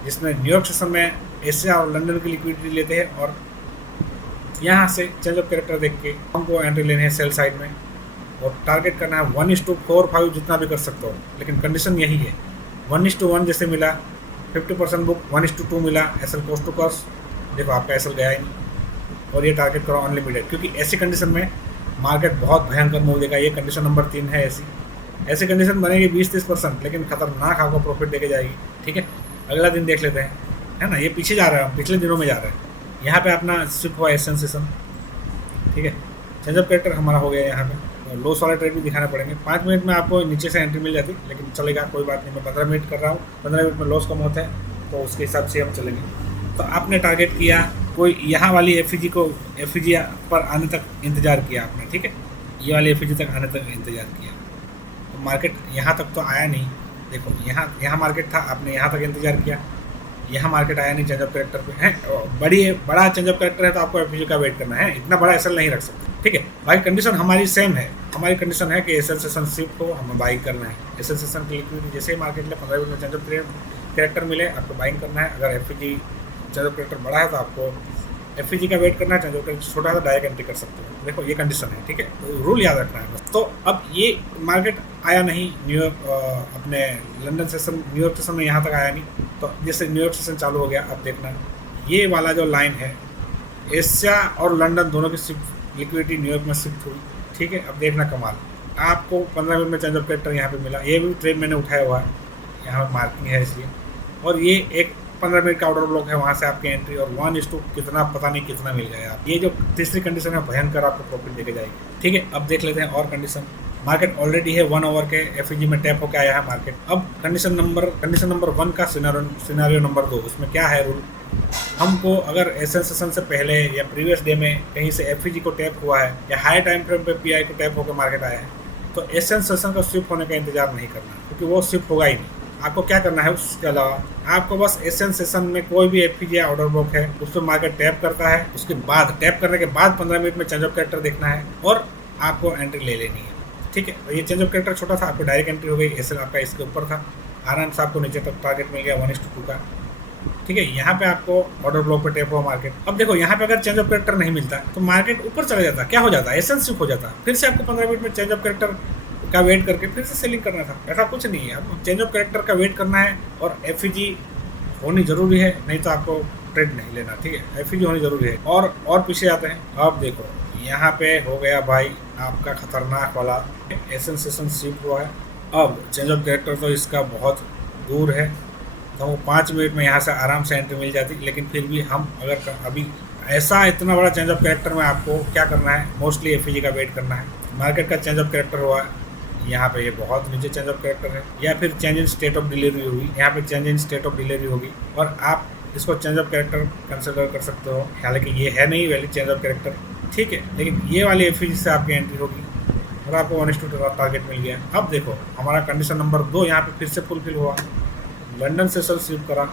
जिसमें न्यूयॉर्क सेशन में एशिया और लंदन की लिक्विडिटी लेते हैं, और यहाँ से चेंज ऑफ कैरेक्टर देख के हमको एंट्री लेने हैं सेल साइड में, और टारगेट करना है 1:4-5 जितना भी कर सकते हो, लेकिन कंडीशन यही है। 1:1 जैसे मिला 50% बुक, 1:2 मिला एसएल कॉस्ट टू कॉस्ट, देखो आपका एसएल गया ही नहीं, और ये टारगेट करो अनलिमिटेड, क्योंकि ऐसी कंडीशन में मार्केट बहुत भयंकर मूव देगा। ये कंडीशन नंबर 3 है। ऐसी कंडीशन बनेगी 20-30%, लेकिन खतरनाक आपको प्रॉफिट देके जाएगी। ठीक है, अगला दिन देख लेते हैं, है ना। ये पीछे जा रहा है, पिछले दिनों में जा रहा है। यहाँ पे अपना स्विप हुआ एशियन सेशन। ठीक है, चेंज ऑफ कैरेक्टर हमारा हो गया यहाँ पे, लॉस वाला ट्रेड भी दिखाने पड़ेंगे। 5 मिनट में आपको नीचे से एंट्री मिल जाती, लेकिन चलेगा, कोई बात नहीं। मैं 15 मिनट कर रहा हूँ, 15 मिनट में लॉस कम होता है, तो उसके हिसाब से हम चलेंगे। तो आपने टारगेट किया, कोई यहाँ वाली एफ पर आने तक इंतज़ार किया आपने। ठीक है, ये वाली एफ तक आने तक इंतज़ार किया, तो मार्केट यहाँ तक तो आया नहीं। देखो यहाँ मार्केट था, आपने यहाँ तक इंतज़ार किया, यहाँ मार्केट आया नहीं। चेंज ऑफ कैरेक्टर पे है, बड़ा चेंज ऑफ कैरेक्टर है, तो आपको एफ का वेट करना है, इतना बड़ा एसएल नहीं रख सकते। ठीक है भाई, कंडीशन हमारी सेम है। हमारी कंडीशन है कि एसएल सेशन स्विप को हमें बाइंग करना है। एसएल सेशन की लिक्विडिटी जैसे ही मार्केट में 15 मिनट में चेंज ऑफ कैरेक्टर मिले, आपको बाइंग करना है। अगर एफ चेंज ऑफ कैरेक्टर बड़ा है, तो आपको एफईजी का वेट करना है, चेंज ऑफ कैरेक्टर छोटा है तो डायरेक्ट एंट्री कर सकते हो। देखो ये कंडीशन है, ठीक है, तो रूल याद रखना है बस। तो अब ये मार्केट आया नहीं न्यूयॉर्क, अपने लंदन सेशन, न्यूयॉर्क सेशन में यहाँ तक आया नहीं। तो जैसे न्यूयॉर्क सेशन चालू हो गया, अब देखना ये वाला जो लाइन है, एशिया और लंदन दोनों की शिफ्ट लिक्विडिटी न्यूयॉर्क में शिफ्ट हुई, ठीक है। अब देखना कमाल, आपको 15 मिनट में चेंज ऑफ कैरेक्टर यहाँ पे मिला। ये भी ट्रेड मैंने उठाया हुआ है, यहाँ मार्किंग है इसलिए। और ये एक 15 मिनट का ऑर्डर ब्लॉक है, वहाँ से आपकी एंट्री, और 1:2 कितना पता नहीं कितना मिल गया आप। ये जो तीसरी कंडीशन है भयंकर आपको प्रॉफिट देके जाएगी, ठीक है। अब देख लेते हैं और कंडीशन। मार्केट ऑलरेडी है 1 ओवर के एफईजी में टैप होकर आया है मार्केट। अब कंडीशन नंबर 1 का सिनेरियो नंबर 2, उसमें क्या है रूल। हमको अगर एसएन सेशन से पहले या प्रीवियस डे में कहीं से एफईजी को टैप हुआ है या हाई टाइम फ्रेम पे पीआई को टैप होकर मार्केट आया है, तो एसएन सेशन का शिफ्ट होने का इंतजार नहीं करना, क्योंकि वो शिफ्ट होगा ही नहीं। आपको क्या करना है उसके अलावा, आपको बस एसएन सेशन में कोई भी एफईजी या ऑर्डर ब्लॉक है उस पर मार्केट टैप करता है, उसके बाद टैप करने के बाद 15 मिनट में चेंज ऑफ कैरेक्टर देखना है और आपको एंट्री ले लेनी है, ठीक है। ये चेंज ऑफ कैरेक्टर छोटा था, आपको डायरेक्ट एंट्री हो गई। एसएल आपका इसके ऊपर था, आराम से आपको नीचे तक टारगेट मिल गया 1:2 का, ठीक है। यहाँ पे आपको ऑर्डर ब्लॉक पे टैप हुआ मार्केट। अब देखो यहाँ पे अगर चेंज ऑफ कैरेक्टर नहीं मिलता तो मार्केट ऊपर चला जाता, क्या हो जाता है, एसएन शिफ्ट हो जाता, फिर से आपको 15 मिनट में चेंज ऑफ कैरेक्टर का वेट करके फिर से सेलिंग करना था। ऐसा कुछ नहीं है, आपको चेंज ऑफ कैरेक्टर का वेट करना है और एफईजी होनी जरूरी है, नहीं तो आपको ट्रेड नहीं लेना, ठीक है। एफईजी होनी जरूरी है। और पीछे आते हैं, अब देखो यहाँ पे हो गया भाई आपका खतरनाक वाला एसएन सेशन शिफ्ट हुआ है। अब चेंज ऑफ कैरेक्टर तो इसका बहुत दूर है, तो वो 5 मिनट में यहाँ से आराम से एंट्री मिल जाती, लेकिन फिर भी हम अगर अभी ऐसा इतना बड़ा चेंज ऑफ कैरेक्टर में आपको क्या करना है, मोस्टली एफईजी का वेट करना है। मार्केट का चेंज ऑफ कैरेक्टर हुआ है यहाँ पे, ये बहुत नीचे चेंज ऑफ कैरेक्टर है, या फिर change in state of delivery होगी, यहाँ पे change in state of delivery होगी और आप इसको चेंज ऑफ कैरेक्टर कंसिडर कर सकते हो। हालांकि ये है नहीं वैलिड चेंज ऑफ कैरेक्टर, ठीक है, लेकिन ये वाली एफईजी से आपकी एंट्री होगी और आपको 1:2 टारगेट मिल गया। अब देखो हमारा कंडीशन नंबर 2 यहाँ पे फिर से फुलफिल हुआ, लंदन से सेल शिफ्ट करा,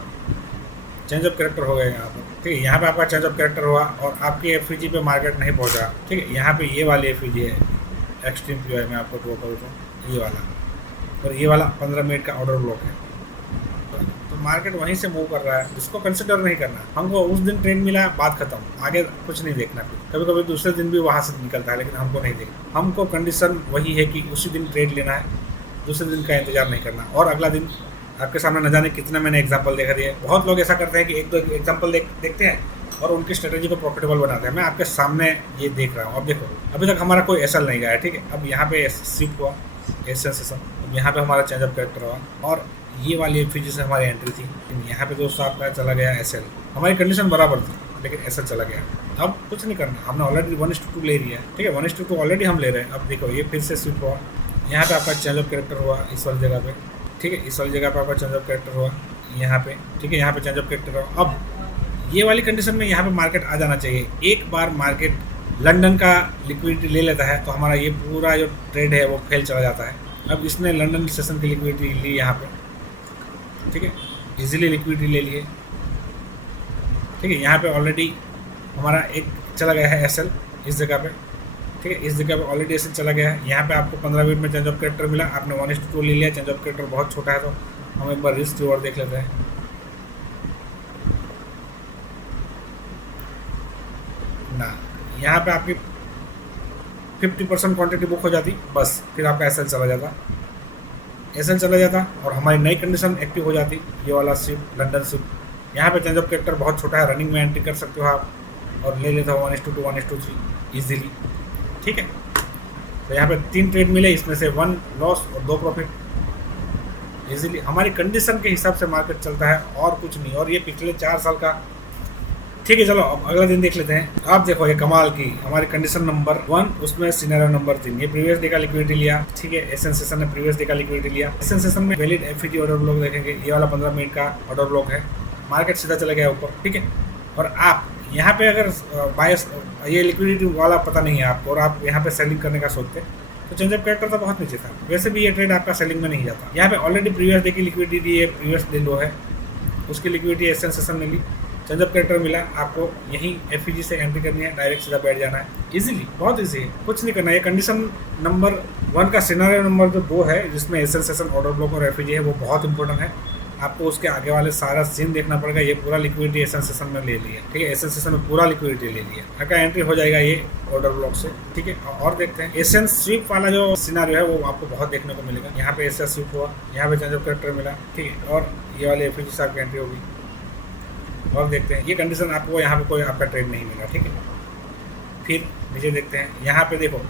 चेंज ऑफ कैरेक्टर हो गया यहाँ पर, ठीक है। यहाँ पे आपका चेंज ऑफ कैरेक्टर हुआ और आपकी एफईजी पे मार्केट नहीं पहुँचा, ठीक है। यहाँ पे ये वाली एफईजी है एक्सट्रीम पीआई में आपको ड्रॉ करूँ तो ये वाला, और ये वाला 15 मिनट का ऑर्डर ब्लॉक है, तो मार्केट वहीं से मूव कर रहा है, इसको कंसिडर नहीं करना। हमको उस दिन ट्रेंड मिला, बात खत्म, आगे कुछ नहीं देखना। कभी कभी दूसरे दिन भी वहाँ से निकलता है, लेकिन हमको नहीं देखना। हमको कंडीशन वही है कि उसी दिन ट्रेड लेना है, दूसरे दिन का इंतजार नहीं करना। और अगला दिन आपके सामने न जाने कितना मैंने एग्जाम्पल देखा दिया। बहुत लोग ऐसा करते हैं कि 1-2 एग्जाम्पल देखते हैं और उनकी स्ट्रेटेजी को प्रॉफिटेबल बनाते हैं। मैं आपके सामने ये देख रहा हूँ। अब देखो अभी तक हमारा कोई एसएल नहीं गया, ठीक है। अब यहाँ पे शिफ्ट हुआ एसएल सेशन, अब यहाँ पे हमारा चेंज ऑफ कैरेक्टर हुआ और ये वाली एफईजी से हमारी एंट्री थी, लेकिन यहाँ पे दोस्तों आपका चला गया एसएल। हमारी कंडीशन बराबर थी लेकिन एसएल चला गया। अब कुछ नहीं करना, हमने ऑलरेडी 1:2 ले लिया है, ठीक है। 1:2 ऑलरेडी हम ले रहे हैं। अब देखो ये फिर से शिफ्ट हुआ, यहाँ पे आपका चेंज ऑफ कैरेक्टर हुआ इस वाली जगह पे, ठीक है। इस वाली जगह पे आपका चेंज ऑफ कैरेक्टर हुआ यहाँ पे, ठीक है। यहाँ पे चेंज ऑफ कैरेक्टर हुआ। अब ये वाली कंडीशन में यहाँ पे मार्केट आ जाना चाहिए। एक बार मार्केट लंदन का लिक्विडिटी ले लेता है तो हमारा ये पूरा जो ट्रेड है वो फेल चला जाता है। अब इसने लंदन सेशन की लिक्विडिटी ली यहाँ पे, ठीक है, इजीली लिक्विडिटी ले लिए, ठीक है। यहाँ पे ऑलरेडी हमारा एक चला गया है एसएल इस जगह पे, ठीक है। इस जगह पे ऑलरेडी एसएल चला गया है। यहाँ पे आपको 15 मिनट में चेंज ऑफ कैरेक्टर मिला, आपने 1:2 ले लिया। चेंज ऑफ कैरेक्टर बहुत छोटा है तो हम एक बार रिस्क रिवॉर्ड देख लेते हैं। ना यहाँ पे आपकी 50% क्वांटिटी बुक हो जाती, बस फिर आपका एसएल चला जाता, एसएल चला जाता और हमारी नई कंडीशन एक्टिव हो जाती, ये वाला शिफ्ट लंदन शिफ्ट। यहाँ पे चेंज ऑफ कैरेक्टर बहुत छोटा है, रनिंग में एंट्री कर सकते हो आप और ले लेते हो 1:2 1:3 ईजिली, ठीक है। तो यहाँ पे 3 ट्रेड मिले, इसमें से 1 लॉस और 2 प्रॉफिट इजीली। हमारी कंडीशन के हिसाब से मार्केट चलता है और कुछ नहीं। और ये पिछले 4 साल का, ठीक है। चलो अब अगला दिन देख लेते हैं। आप देखो ये कमाल की हमारी कंडीशन नंबर 1, उसमें सिनेरियो नंबर 3, ये प्रीवियस डे का लिक्विडिटी लिया, ठीक है। एसएन सेशन ने प्रीवियस डे का लिक्विडिटी लिया। एसएन सेशन में वैलिड एफईजी ऑर्डर ब्लॉक देखेंगे, ये वाला 15 मिनट का ऑर्डर ब्लॉक है। मार्केट सीधा चला गया ऊपर, ठीक है। और आप यहाँ पे अगर बायस ये लिक्विडिटी वाला पता नहीं है आपको और आप यहाँ पे सेलिंग करने का सोचते तो चेंज ऑफ कैरेक्टर तो बहुत नीचे था। वैसे भी ये ट्रेड आपका सेलिंग में नहीं जाता। यहाँ पे ऑलरेडी प्रीवियस डे की लिक्विडिटी दी है, प्रीवियस डे लो है, उसकी लिक्विडिटी एसएन सेशन ने ली, चेंज ऑफ कैरेक्टर मिला, आपको यहीं एफईजी से एंट्री करनी है, डायरेक्ट सीधा बैठ जाना है इजीली, बहुत ईजी है, कुछ नहीं करना। ये कंडीशन नंबर 1 का सिनेरियो नंबर जो 2 है जिसमें एसएन सेशन ऑर्डर ब्लॉक और एफईजी है वो बहुत इंपॉर्टेंट है। आपको उसके आगे वाले सारा सीन देखना पड़ेगा। ये पूरा लिक्विडिटी एसन सेशन में ले लिया, ठीक है, एसन सेशन में पूरा लिक्विडिटी ले लिया, आपका एंट्री हो जाएगा ये ऑर्डर ब्लॉक से, ठीक है। और देखते हैं एसन स्वीप वाला जो सिनारियो है वो आपको बहुत देखने को मिलेगा। यहाँ पे एसन स्वीप हुआ, यहाँ पे चेंज ऑफ कैरेक्टर मिला, ठीक है, और ये वाले एफईजी से आपकी एंट्री होगी। और देखते हैं ये कंडीशन आपको यहाँ पे कोई आपका ट्रेड नहीं मिला, ठीक है। फिर नीचे देखते हैं, यहाँ पे देखो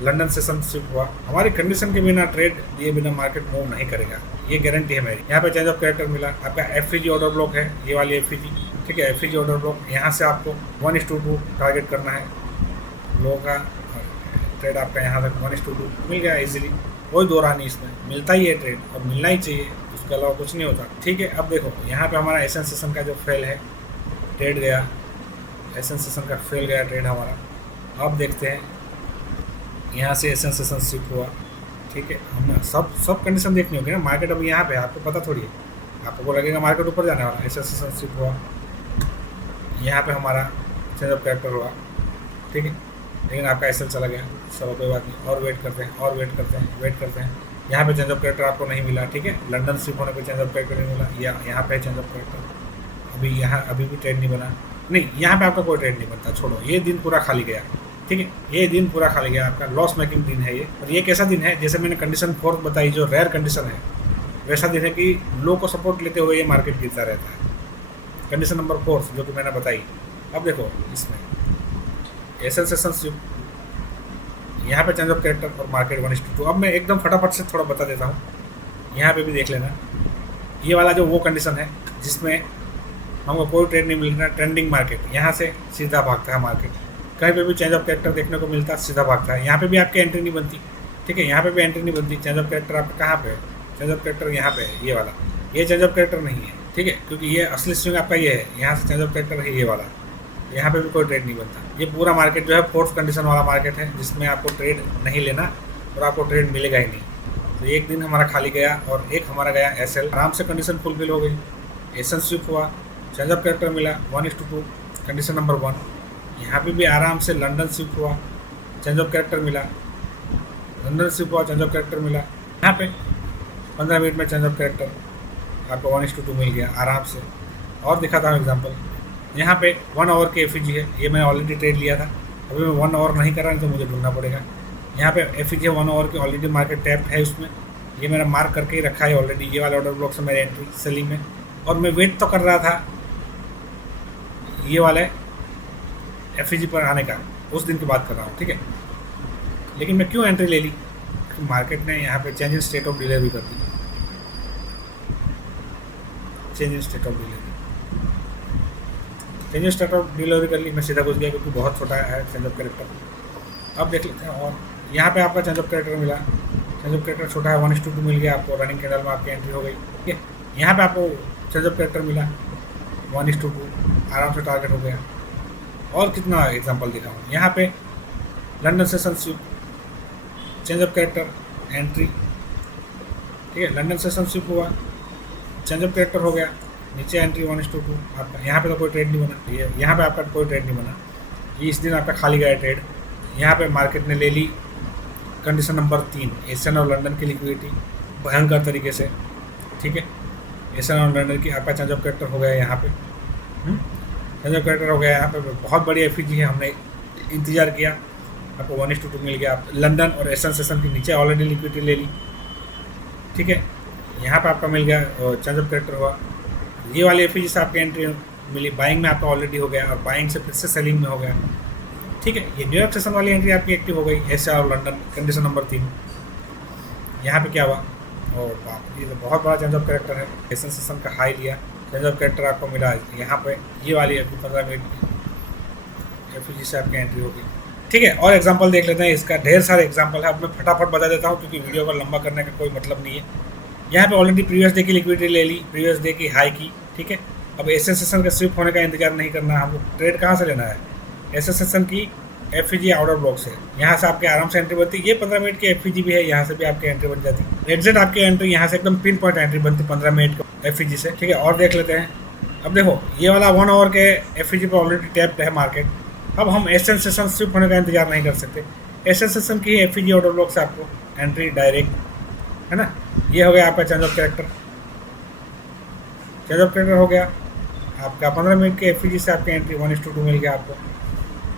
लंदन सेशन स्विप हुआ, हमारी कंडीशन के बिना ट्रेड दिए बिना मार्केट मूव नहीं करेगा, ये गारंटी है मेरी। यहाँ पे चेंज ऑफ कैरेक्टर मिला, आपका एफईजी ऑर्डर ब्लॉक है, ये वाली एफईजी, ठीक है, एफईजी ऑर्डर ब्लॉक। यहाँ से आपको 1:2 टारगेट करना है, लोगों का ट्रेड आपका यहाँ तक 1:2 मिल गया इजीली, कोई दो राह नहीं इसमें, मिलता ही है ट्रेड और मिलना ही चाहिए, उसके अलावा कुछ नहीं होता, ठीक है। अब देखो यहाँ पे हमारा एसन सेशन का जो फेल है, ट्रेड गया, एसन सेशन का फेल गया ट्रेड हमारा। अब देखते हैं यहाँ से एसन सेशन स्विप हुआ, ठीक है, हमने सब कंडीशन देखनी होगी ना। मार्केट अभी यहाँ पे आपको पता थोड़ी है, आपको लगेगा मार्केट ऊपर जाने वाला, एसन सेशन स्विप हुआ, यहाँ पे हमारा चेंज ऑफ कैरेक्टर हुआ, ठीक है, लेकिन आपका एसन चला गया, चलो कोई बात नहीं, और वेट करते हैं और वेट करते हैं। यहाँ पे चेंज ऑफ कैरेक्टर आपको नहीं मिला, ठीक है, लंदन स्विप होने पे चेंज ऑफ कैरेक्टर नहीं मिला, या यहाँ पे चेंज ऑफ कैरेक्टर, अभी यहाँ अभी भी ट्रेड नहीं बना, नहीं यहाँ पे आपका कोई ट्रेड नहीं बनता, छोड़ो, ये दिन पूरा खाली गया, ठीक है, ये दिन पूरा खाली गया, आपका लॉस मेकिंग दिन है ये। और ये कैसा दिन है, जैसे मैंने कंडीशन 4 बताई जो रेयर कंडीशन है, वैसा दिन है कि लो को सपोर्ट लेते हुए ये मार्केट गिरता रहता है, कंडीशन नंबर 4 जो कि मैंने बताई। अब देखो इसमें एसन सेशन स्विप, यहाँ पे चेंज ऑफ कैरेक्टर और मार्केट 1:2। अब मैं एकदम फटाफट से थोड़ा बता देता हूँ, यहाँ पे भी देख लेना, ये वाला जो वो कंडीशन है जिसमें हमको कोई ट्रेड नहीं मिल रहा, ट्रेंडिंग मार्केट, यहाँ से सीधा भागता है मार्केट, कहीं पे भी चेंज ऑफ कैरेक्टर देखने को मिलता है सीधा भागता है, यहाँ पे भी आपकी एंट्री नहीं बनती, ठीक है, यहाँ पे भी एंट्री नहीं बनती। चेंज ऑफ कैरेक्टर आपका कहाँ पे है, चेंज ऑफ कैरेक्टर यहाँ पे है, ये वाला, ये चेंज ऑफ कैरेक्टर नहीं है, ठीक है, क्योंकि ये असली स्विंग आपका ये है, यहाँ से चेंज ऑफ कैरेक्टर है ये वाला, यहाँ पे भी कोई ट्रेड नहीं बनता। ये पूरा मार्केट जो है 4th कंडीशन वाला मार्केट है, जिसमें आपको ट्रेड नहीं लेना और आपको ट्रेड मिलेगा ही नहीं। तो एक दिन हमारा खाली गया और एक हमारा गया एसएल, आराम से कंडीशन फुलफिल हो गई, एसन स्विप हुआ, चेंज ऑफ कैरेक्टर मिला 1:2 कंडीशन नंबर 1। यहाँ पे भी आराम से लंदन स्विप हुआ, चेंज ऑफ कैरेक्टर मिला, लंदन स्विप हुआ, चेंज ऑफ कैरेक्टर मिला, यहाँ पे 15 मिनट में चेंज ऑफ कैरेक्टर आपको 1:2 मिल गया आराम से। और दिखाता हूँ एग्जांपल, यहाँ पे 1 आवर के एफईजी है, ये मैंने ऑलरेडी ट्रेड लिया था, अभी मैं 1 आवर नहीं कर रहा, नहीं तो मुझे ढूंढना पड़ेगा। यहाँ पे एफईजी 1 आवर की ऑलरेडी मार्केट टैप है उसमें, ये मैंने मार्क करके ही रखा है ऑलरेडी, ये वाला ऑर्डर ब्लॉक से मेरी एंट्री सेलिंग में, और मैं वेट तो कर रहा था ये वाले एफईजी पर आने का, उस दिन की बात कर रहा हूँ, ठीक है। लेकिन मैं क्यों एंट्री ले ली, क्योंकि मार्केट ने यहाँ पे change in state of delivery कर दी, change in state of delivery, change in state of delivery कर ली, मैं सीधा घुस गया क्योंकि बहुत छोटा है चेंज ऑफ कैरेक्टर। अब देख लेते हैं, और यहाँ पे आपका चेंज ऑफ कैरेक्टर मिला, चेंज ऑफ कैरेक्टर छोटा है, 1:2 मिल गया आपको, रनिंग कैंडल में आपकी एंट्री हो गई, ठीक है। यहाँ पे आपको चेंज ऑफ कैरेक्टर मिला 1:2, आराम से टारगेट हो गया। और कितना एग्जांपल दिखाऊँ, यहाँ पे London session sweep, change of character entry, ठीक है, लंदन सेशन स्विप हुआ, चेंज ऑफ कैरेक्टर हो गया, नीचे एंट्री 1:2 आपका, यहाँ पे तो कोई ट्रेड नहीं बना, ये यहाँ पे आपका कोई ट्रेड नहीं बना, ये इस दिन आपका खाली गया ट्रेड। यहाँ पे मार्केट ने ले ली कंडीशन नंबर 3 एशियन और लंदन की लिक्विडिटी भयंकर तरीके से, ठीक है, एशियन और लंदन की आपका चेंज ऑफ कैरेक्टर हो गया यहाँ पे, चेंज ऑफ कैरेक्टर हो गया यहाँ पे, बहुत बड़ी एफईजी है, हमने इंतजार किया, आपको 1:2 मिल गया, आप लंदन और एशियन सेशन के नीचे ऑलरेडी लिक्विडिटी ले ली, ठीक है, यहाँ पे आपका मिल गया चेंज ऑफ कैरेक्टर हुआ, ये वाली एफईजी से आपकी एंट्री मिली, बाइंग में आपका ऑलरेडी हो गया और बाइंग से फिर से सेलिंग में हो गया, ठीक है। ये न्यूयॉर्क सेशन वाली एंट्री आपकी एक्टिव हो गई, एशिया और लंदन कंडीशन नंबर 3। यहाँ पे क्या हुआ, और बाप, ये तो बहुत बड़ा चेंज ऑफ कैरेक्टर है, एशियन सेशन का हाई लिया, चेंज ऑफ कैरेक्टर आपको मिला यहाँ पे, ये वाली अभी 15 मिनट एफईजी से आपकी एंट्री होगी, ठीक है। और एग्जांपल देख लेते हैं, इसका ढेर सारे एग्जांपल है, अब मैं फटाफट बता देता हूँ क्योंकि वीडियो को लंबा करने का कोई मतलब नहीं है। यहाँ पे ऑलरेडी प्रीवियस डे की लिक्विडिटी ले ली, प्रीवियस डे की हाई की, ठीक है। अब एशियन सेशन का स्विप होने का इंतजार नहीं करना, हमको ट्रेड कहाँ से लेना है, एशियन सेशन की एफईजी आउटर ब्लॉक से, यहाँ से आपके आराम से एंट्री बनती है, ये 15 मिनट की एफईजी भी है, यहाँ से भी आपकी एंट्री बन जाती है, एग्जैक्ट आपकी एंट्री यहाँ से एकदम पिन पॉइंट एंट्री बनती 15 मिनट की एफईजी से, ठीक है। और देख लेते हैं, अब देखो ये वाला 1 आवर के एफईजी पर ऑलरेडी टैप्ड है मार्केट, अब हम एशियन सेशन स्विप होने का इंतजार नहीं कर सकते, एशियन सेशन की एफईजी ऑर्डर ब्लॉक से आपको एंट्री डायरेक्ट, है ना। ये हो गया आपका change of character, change of character हो गया आपका 15 मिनट के एफ से आपकी एंट्री 1:2 मिल गया आपको,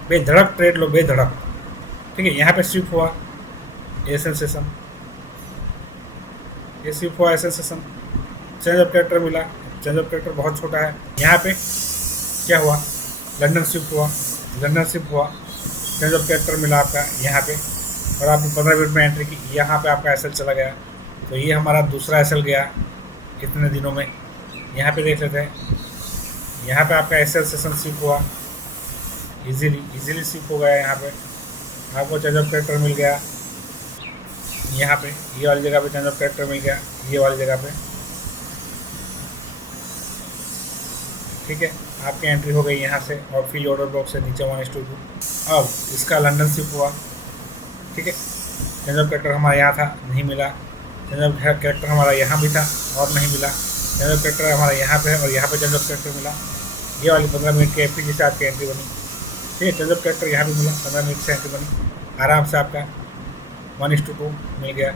बेधड़क ट्रेड लो बेधड़क। ठीक है, यहाँ पे स्विप हुआ एसन सेशन, ये स्विप हुआ एसन सेशन, चेंज ऑफ कैरेक्टर मिला, चेंज ऑफ कैरेक्टर बहुत छोटा है। यहाँ पे क्या हुआ, लंदन स्विप हुआ, लंदन स्विप हुआ, चेंज ऑफ कैरेक्टर मिला आपका यहाँ पे, और आपने 15 मिनट में एंट्री की, यहाँ पे आपका एसएल चला गया। तो ये हमारा दूसरा एसएल गया इतने दिनों में। यहाँ पे देख लेते हैं, यहाँ पे आपका एसएल सेशन स्विप हुआ, इजीली स्विप हो गया। यहाँ पे आपको चेंज ऑफ कैरेक्टर मिल गया, यहाँ पे ये वाली जगह पे चेंज ऑफ कैरेक्टर मिल गया, ये वाली जगह पे। ठीक है, आपकी एंट्री हो गई यहाँ से, और फिर ऑर्डर ब्लॉक से नीचे 1:2। अब इसका लंदन स्विप हुआ। ठीक है, चेंज ऑफ कैरेक्टर हमारा यहाँ था, नहीं मिला। चेंज ऑफ कैरेक्टर हमारा यहाँ भी था और नहीं मिला। चेंज ऑफ कैरेक्टर हमारा यहाँ पे है और यहाँ पे चेंज ऑफ कैरेक्टर मिला। ये वाली 15 मिनट के एफ से आपकी एंट्री बनी। ठीक है, चेंज ऑफ कैरेक्टर यहाँ भी मिला, 15 मिनट से एंट्री बनी, आराम से आपका 1:2 मिल गया।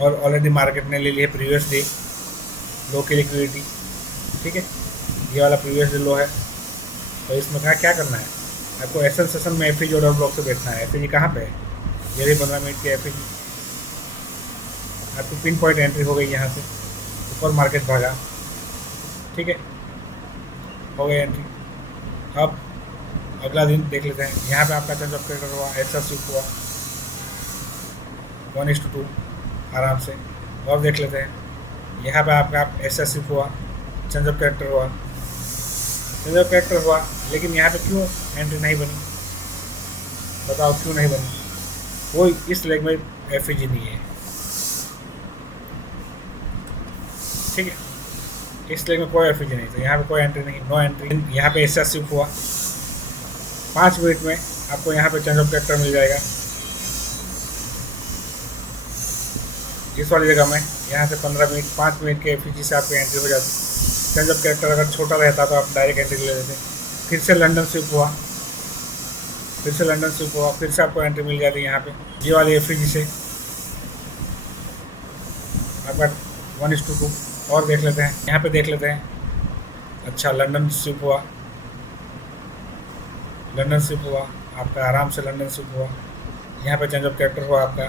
और ऑलरेडी मार्केट ने ले लिया प्रीवियस डे लो की लिक्विडिटी। ठीक है, ये वाला प्रीवियस डे लो है। तो इसमें क्या करना है आपको, एसन सेशन में एफ ऑर्डर ब्लॉक से बैठना है। एफ कहाँ पे है, ये रही 15 मिनट की एफ आपकी पिन पॉइंट एंट्री हो गई, यहाँ से ऊपर मार्केट भागा। ठीक है, हो गई एंट्री। अब अगला दिन देख लेते हैं, यहाँ पे आपका चेंज ऑफ कैरेक्टर हुआ, ऐसा स्विप हुआ 1:2 आराम से। और देख लेते हैं, यहाँ पे आपका ऐसा स्विप हुआ, चेंज ऑफ कैरेक्टर हुआ, चेंज ऑफ कैरेक्टर हुआ, लेकिन यहाँ पे क्यों एंट्री नहीं बनी, बताओ क्यों नहीं बनी? वो इस लेग में एफ नहीं है। ठीक है, इस लेग में कोई एफ नहीं, तो यहाँ पे कोई एंट्री नहीं, नो एंट्री। यहाँ पे ऐसा स्विप हुआ, 5 मिनट में आपको यहाँ पे चेंज ऑफ कैरेक्टर मिल जाएगा इस वाली जगह में। यहाँ से 15 मिनट 5 मिनट के एफ से आपकी एंट्री हो जाती। चेंज ऑफ कैरेक्टर अगर छोटा रहता तो आप डायरेक्ट एंट्री ले लेते। फिर से लंदन स्विप हुआ, फिर से लंदन स्विप हुआ, फिर से आपको एंट्री मिल जाती है यहाँ पे ये वाली एफ से आपका 1:2। और देख लेते हैं, यहाँ पे देख लेते हैं। अच्छा, लंदन स्विप हुआ, लंदन स्विप हुआ आपका, आराम से लंदन स्विप हुआ, यहाँ पे चेंज ऑफ कैरेक्टर हुआ आपका,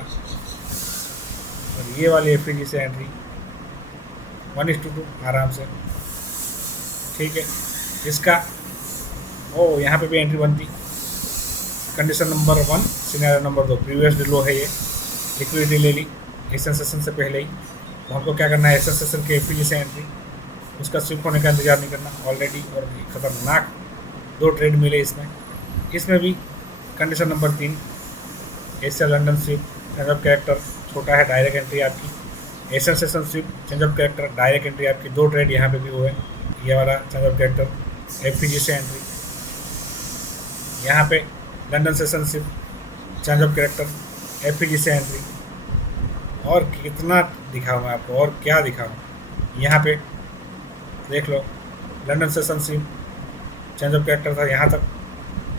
और ये वाली एफ से एंट्री 1:2 आराम से। ठीक है, इसका यहाँ पे भी एंट्री बनती। Condition number 1, scenario number 2, previous लो है, ये लिक्विडिटी ले ली एसन सेशन से पहले ही। तो हमको क्या करना है, एसन सेशन के एफ से एंट्री, उसका स्विप होने का इंतजार नहीं करना ऑलरेडी। और खतरनाक 2 ट्रेड मिले इसमें। इसमें भी condition number 3, Asia London sweep, change of character छोटा है, डायरेक्ट एंट्री आपकी। Asian session sweep, change of character, direct entry आपकी। 2 ट्रेड यहाँ पे भी हुए, ये वाला चेंज ऑफ कैरेक्टर एफ से एंट्री, यहाँ पे London session sweep, change of character F से एंट्री। और कितना दिखाऊँ मैं आपको, और क्या दिखाऊँ, यहाँ पे देख लो, London session sweep, change of character था यहाँ तक,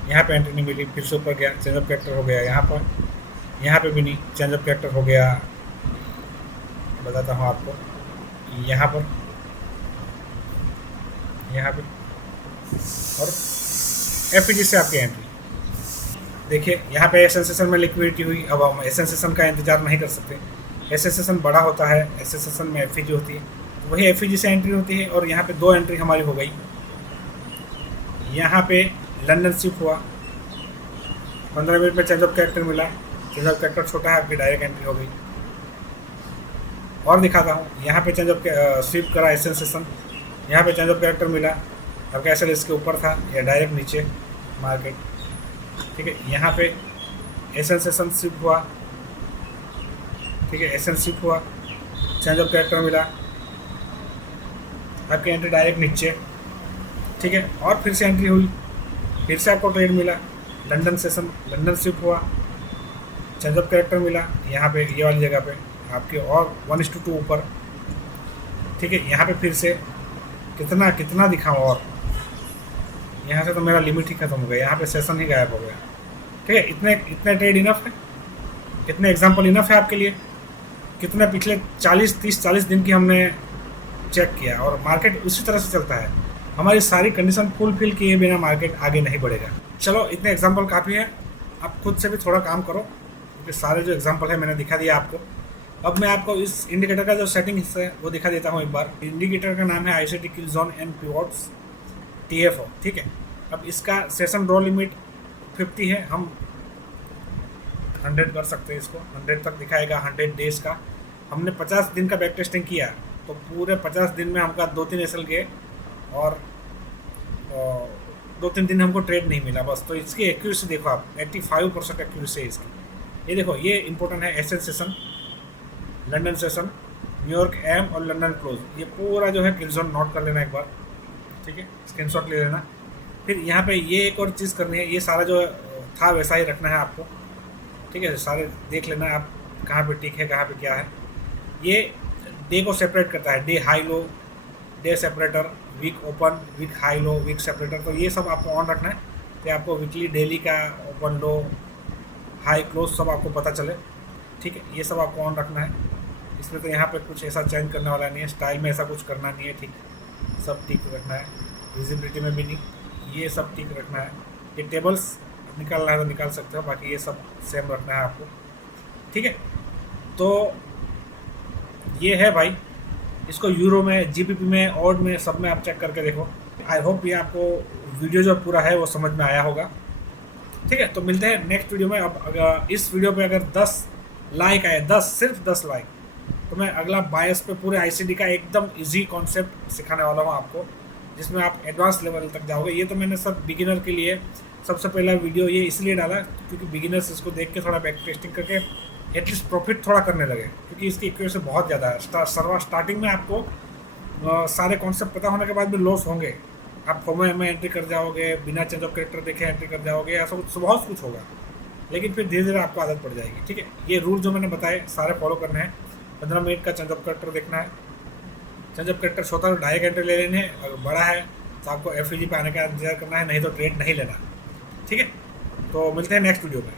यहाँ पे एंट्री नहीं मिली, फिर से ऊपर गया, चेंज ऑफ कैरेक्टर हो गया यहाँ पर, यहाँ पे भी नहीं, चेंज ऑफ कैरेक्टर हो गया। बताता हूँ आपको, यहाँ पर, यहाँ पे, और एफ से आपकी एंट्री। देखिए, यहाँ पे एसन सेशन में लिक्विडिटी हुई। अब हम एसन सेशन का इंतजार नहीं कर सकते, एसन सेशन बड़ा होता है, एसन सेशन में एफ होती है, तो वही एफ से एंट्री होती है। और यहाँ पे 2 एंट्री हमारी हो गई। यहाँ पे लंदन स्विप हुआ, 15 मिनट में चेंज ऑफ कैरेक्टर मिला, चेंज ऑफ कैरेक्टर छोटा है, आपकी डायरेक्ट एंट्री हो गई। और दिखाता हूँ, यहाँ पे चेंज ऑफ स्विप करा एसन सेशन, यहाँ पे चेंज ऑफ कैरेक्टर मिला, आपका एसएल इसके ऊपर था या डायरेक्ट नीचे मार्केट। ठीक है, यहाँ पे एसन सेशन स्विप हुआ, ठीक है, एसन स्विप हुआ, चेंज ऑफ कैरेक्टर मिला, आपकी एंट्री डायरेक्ट नीचे। ठीक है, और फिर से एंट्री हुई, फिर से आपको ट्रेड मिला, लंदन सेशन, लंदन स्विप हुआ, चेंज ऑफ कैरेक्टर मिला, यहाँ पे ये वाली जगह पे आपकी, और 1:2 ऊपर। ठीक है, यहाँ पे फिर से कितना दिखाऊँ, और यहाँ से तो मेरा लिमिट ही खत्म हो गया, यहाँ पे सेशन ही गायब हो गया। ठीक है, इतने ट्रेड इनफ है, इतने एग्जांपल इनफ है आपके लिए। कितने पिछले 40 दिन की हमने चेक किया और मार्केट उसी तरह से चलता है। हमारी सारी कंडीशन फुलफिल किए बिना मार्केट आगे नहीं बढ़ेगा। चलो इतने एग्जाम्पल काफ़ी है, आप खुद से भी थोड़ा काम करो, क्योंकि सारे जो एग्जाम्पल है मैंने दिखा दिया आपको। अब मैं आपको इस इंडिकेटर का जो सेटिंग हिस्सा है वो दिखा देता हूँ एक बार। इंडिकेटर का नाम है ICT kill zone and pivots TFO, ठीक है। अब इसका सेशन ड्रॉ लिमिट 50 है, हम 100 कर सकते हैं, इसको 100 तक दिखाएगा। 100 डेज का हमने 50 दिन का बैक टेस्टिंग किया, तो पूरे 50 दिन में हमका 2-3 SL गए और 2-3 दिन हमको ट्रेड नहीं मिला बस। तो इसकी एक्यूरेसी देखो आप, 85% एक्यूरेसी है इसकी। ये देखो, ये इंपॉर्टेंट है। SL session, London session, New York AM और लंदन क्लोज, ये पूरा जो है किल जोन नोट कर लेना एक बार, ठीक है, स्क्रीनशॉट ले लेना। फिर यहाँ पे ये एक और चीज़ करनी है, ये सारा जो था वैसा ही रखना है आपको, ठीक है। सारे देख लेना है आप कहाँ पे टिक है, कहाँ पे क्या है। ये डे को सेपरेट करता है, day high low, day separator, week open, week high low, week separator, तो ये सब आपको ऑन रखना है। तो आपको वीकली, डेली का ओपन लो, हाई क्लोज सब आपको पता चले, ठीक है। ये सब आपको ऑन रखना है। इसमें तो यहाँ पे कुछ ऐसा चेंज करने वाला नहीं है, स्टाइल में ऐसा कुछ करना नहीं है, ठीक, सब ठीक रखना है। विजिबिलिटी में भी नहीं, ये सब ठीक रखना है। ये टेबल्स निकालना है तो निकाल सकते हो, बाकी ये सब सेम रखना है आपको, ठीक है। तो ये है भाई, इसको यूरो में, जीबीपी में, ऑड में, सब में आप चेक करके देखो। आई होप ये आपको वीडियो जो पूरा है वो समझ में आया होगा, ठीक है। तो मिलते हैं नेक्स्ट वीडियो में। अब अगर इस वीडियो पे अगर 10 लाइक आए, 10, सिर्फ 10 लाइक, तो मैं अगला बायस पे पूरे ICD का एकदम इजी कॉन्सेप्ट सिखाने वाला हूँ आपको, जिसमें आप एडवांस लेवल तक जाओगे। ये तो मैंने सब बिगिनर के लिए सबसे पहला वीडियो ये इसलिए डाला क्योंकि बिगिनर्स इसको देख के थोड़ा बैक टेस्टिंग करके एटलीस्ट प्रॉफिट थोड़ा करने लगे, क्योंकि इसकी एक्यूरेसी बहुत ज़्यादा है। स्टार्टिंग में आपको सारे कॉन्सेप्ट पता होने के बाद भी लॉस होंगे, आप फॉर्मे में एंट्री कर जाओगे, बिना चेंज ऑफ कैरेक्टर देखे एंट्री कर जाओगे, ऐसा कुछ बहुत कुछ होगा, लेकिन फिर धीरे धीरे आपको आदत पड़ जाएगी, ठीक है। ये रूल जो मैंने बताए सारे फॉलो करने हैं। 15 मिनट का चेंज ऑफ कैरेक्टर देखना है, चेंज ऑफ कैरेक्टर छोटा तो 2.5 घंटे ले लेने हैं, अगर बड़ा है तो आपको FEG पे आने का इंतजार करना है, नहीं तो ट्रेड नहीं लेना, ठीक है। तो मिलते हैं नेक्स्ट वीडियो में।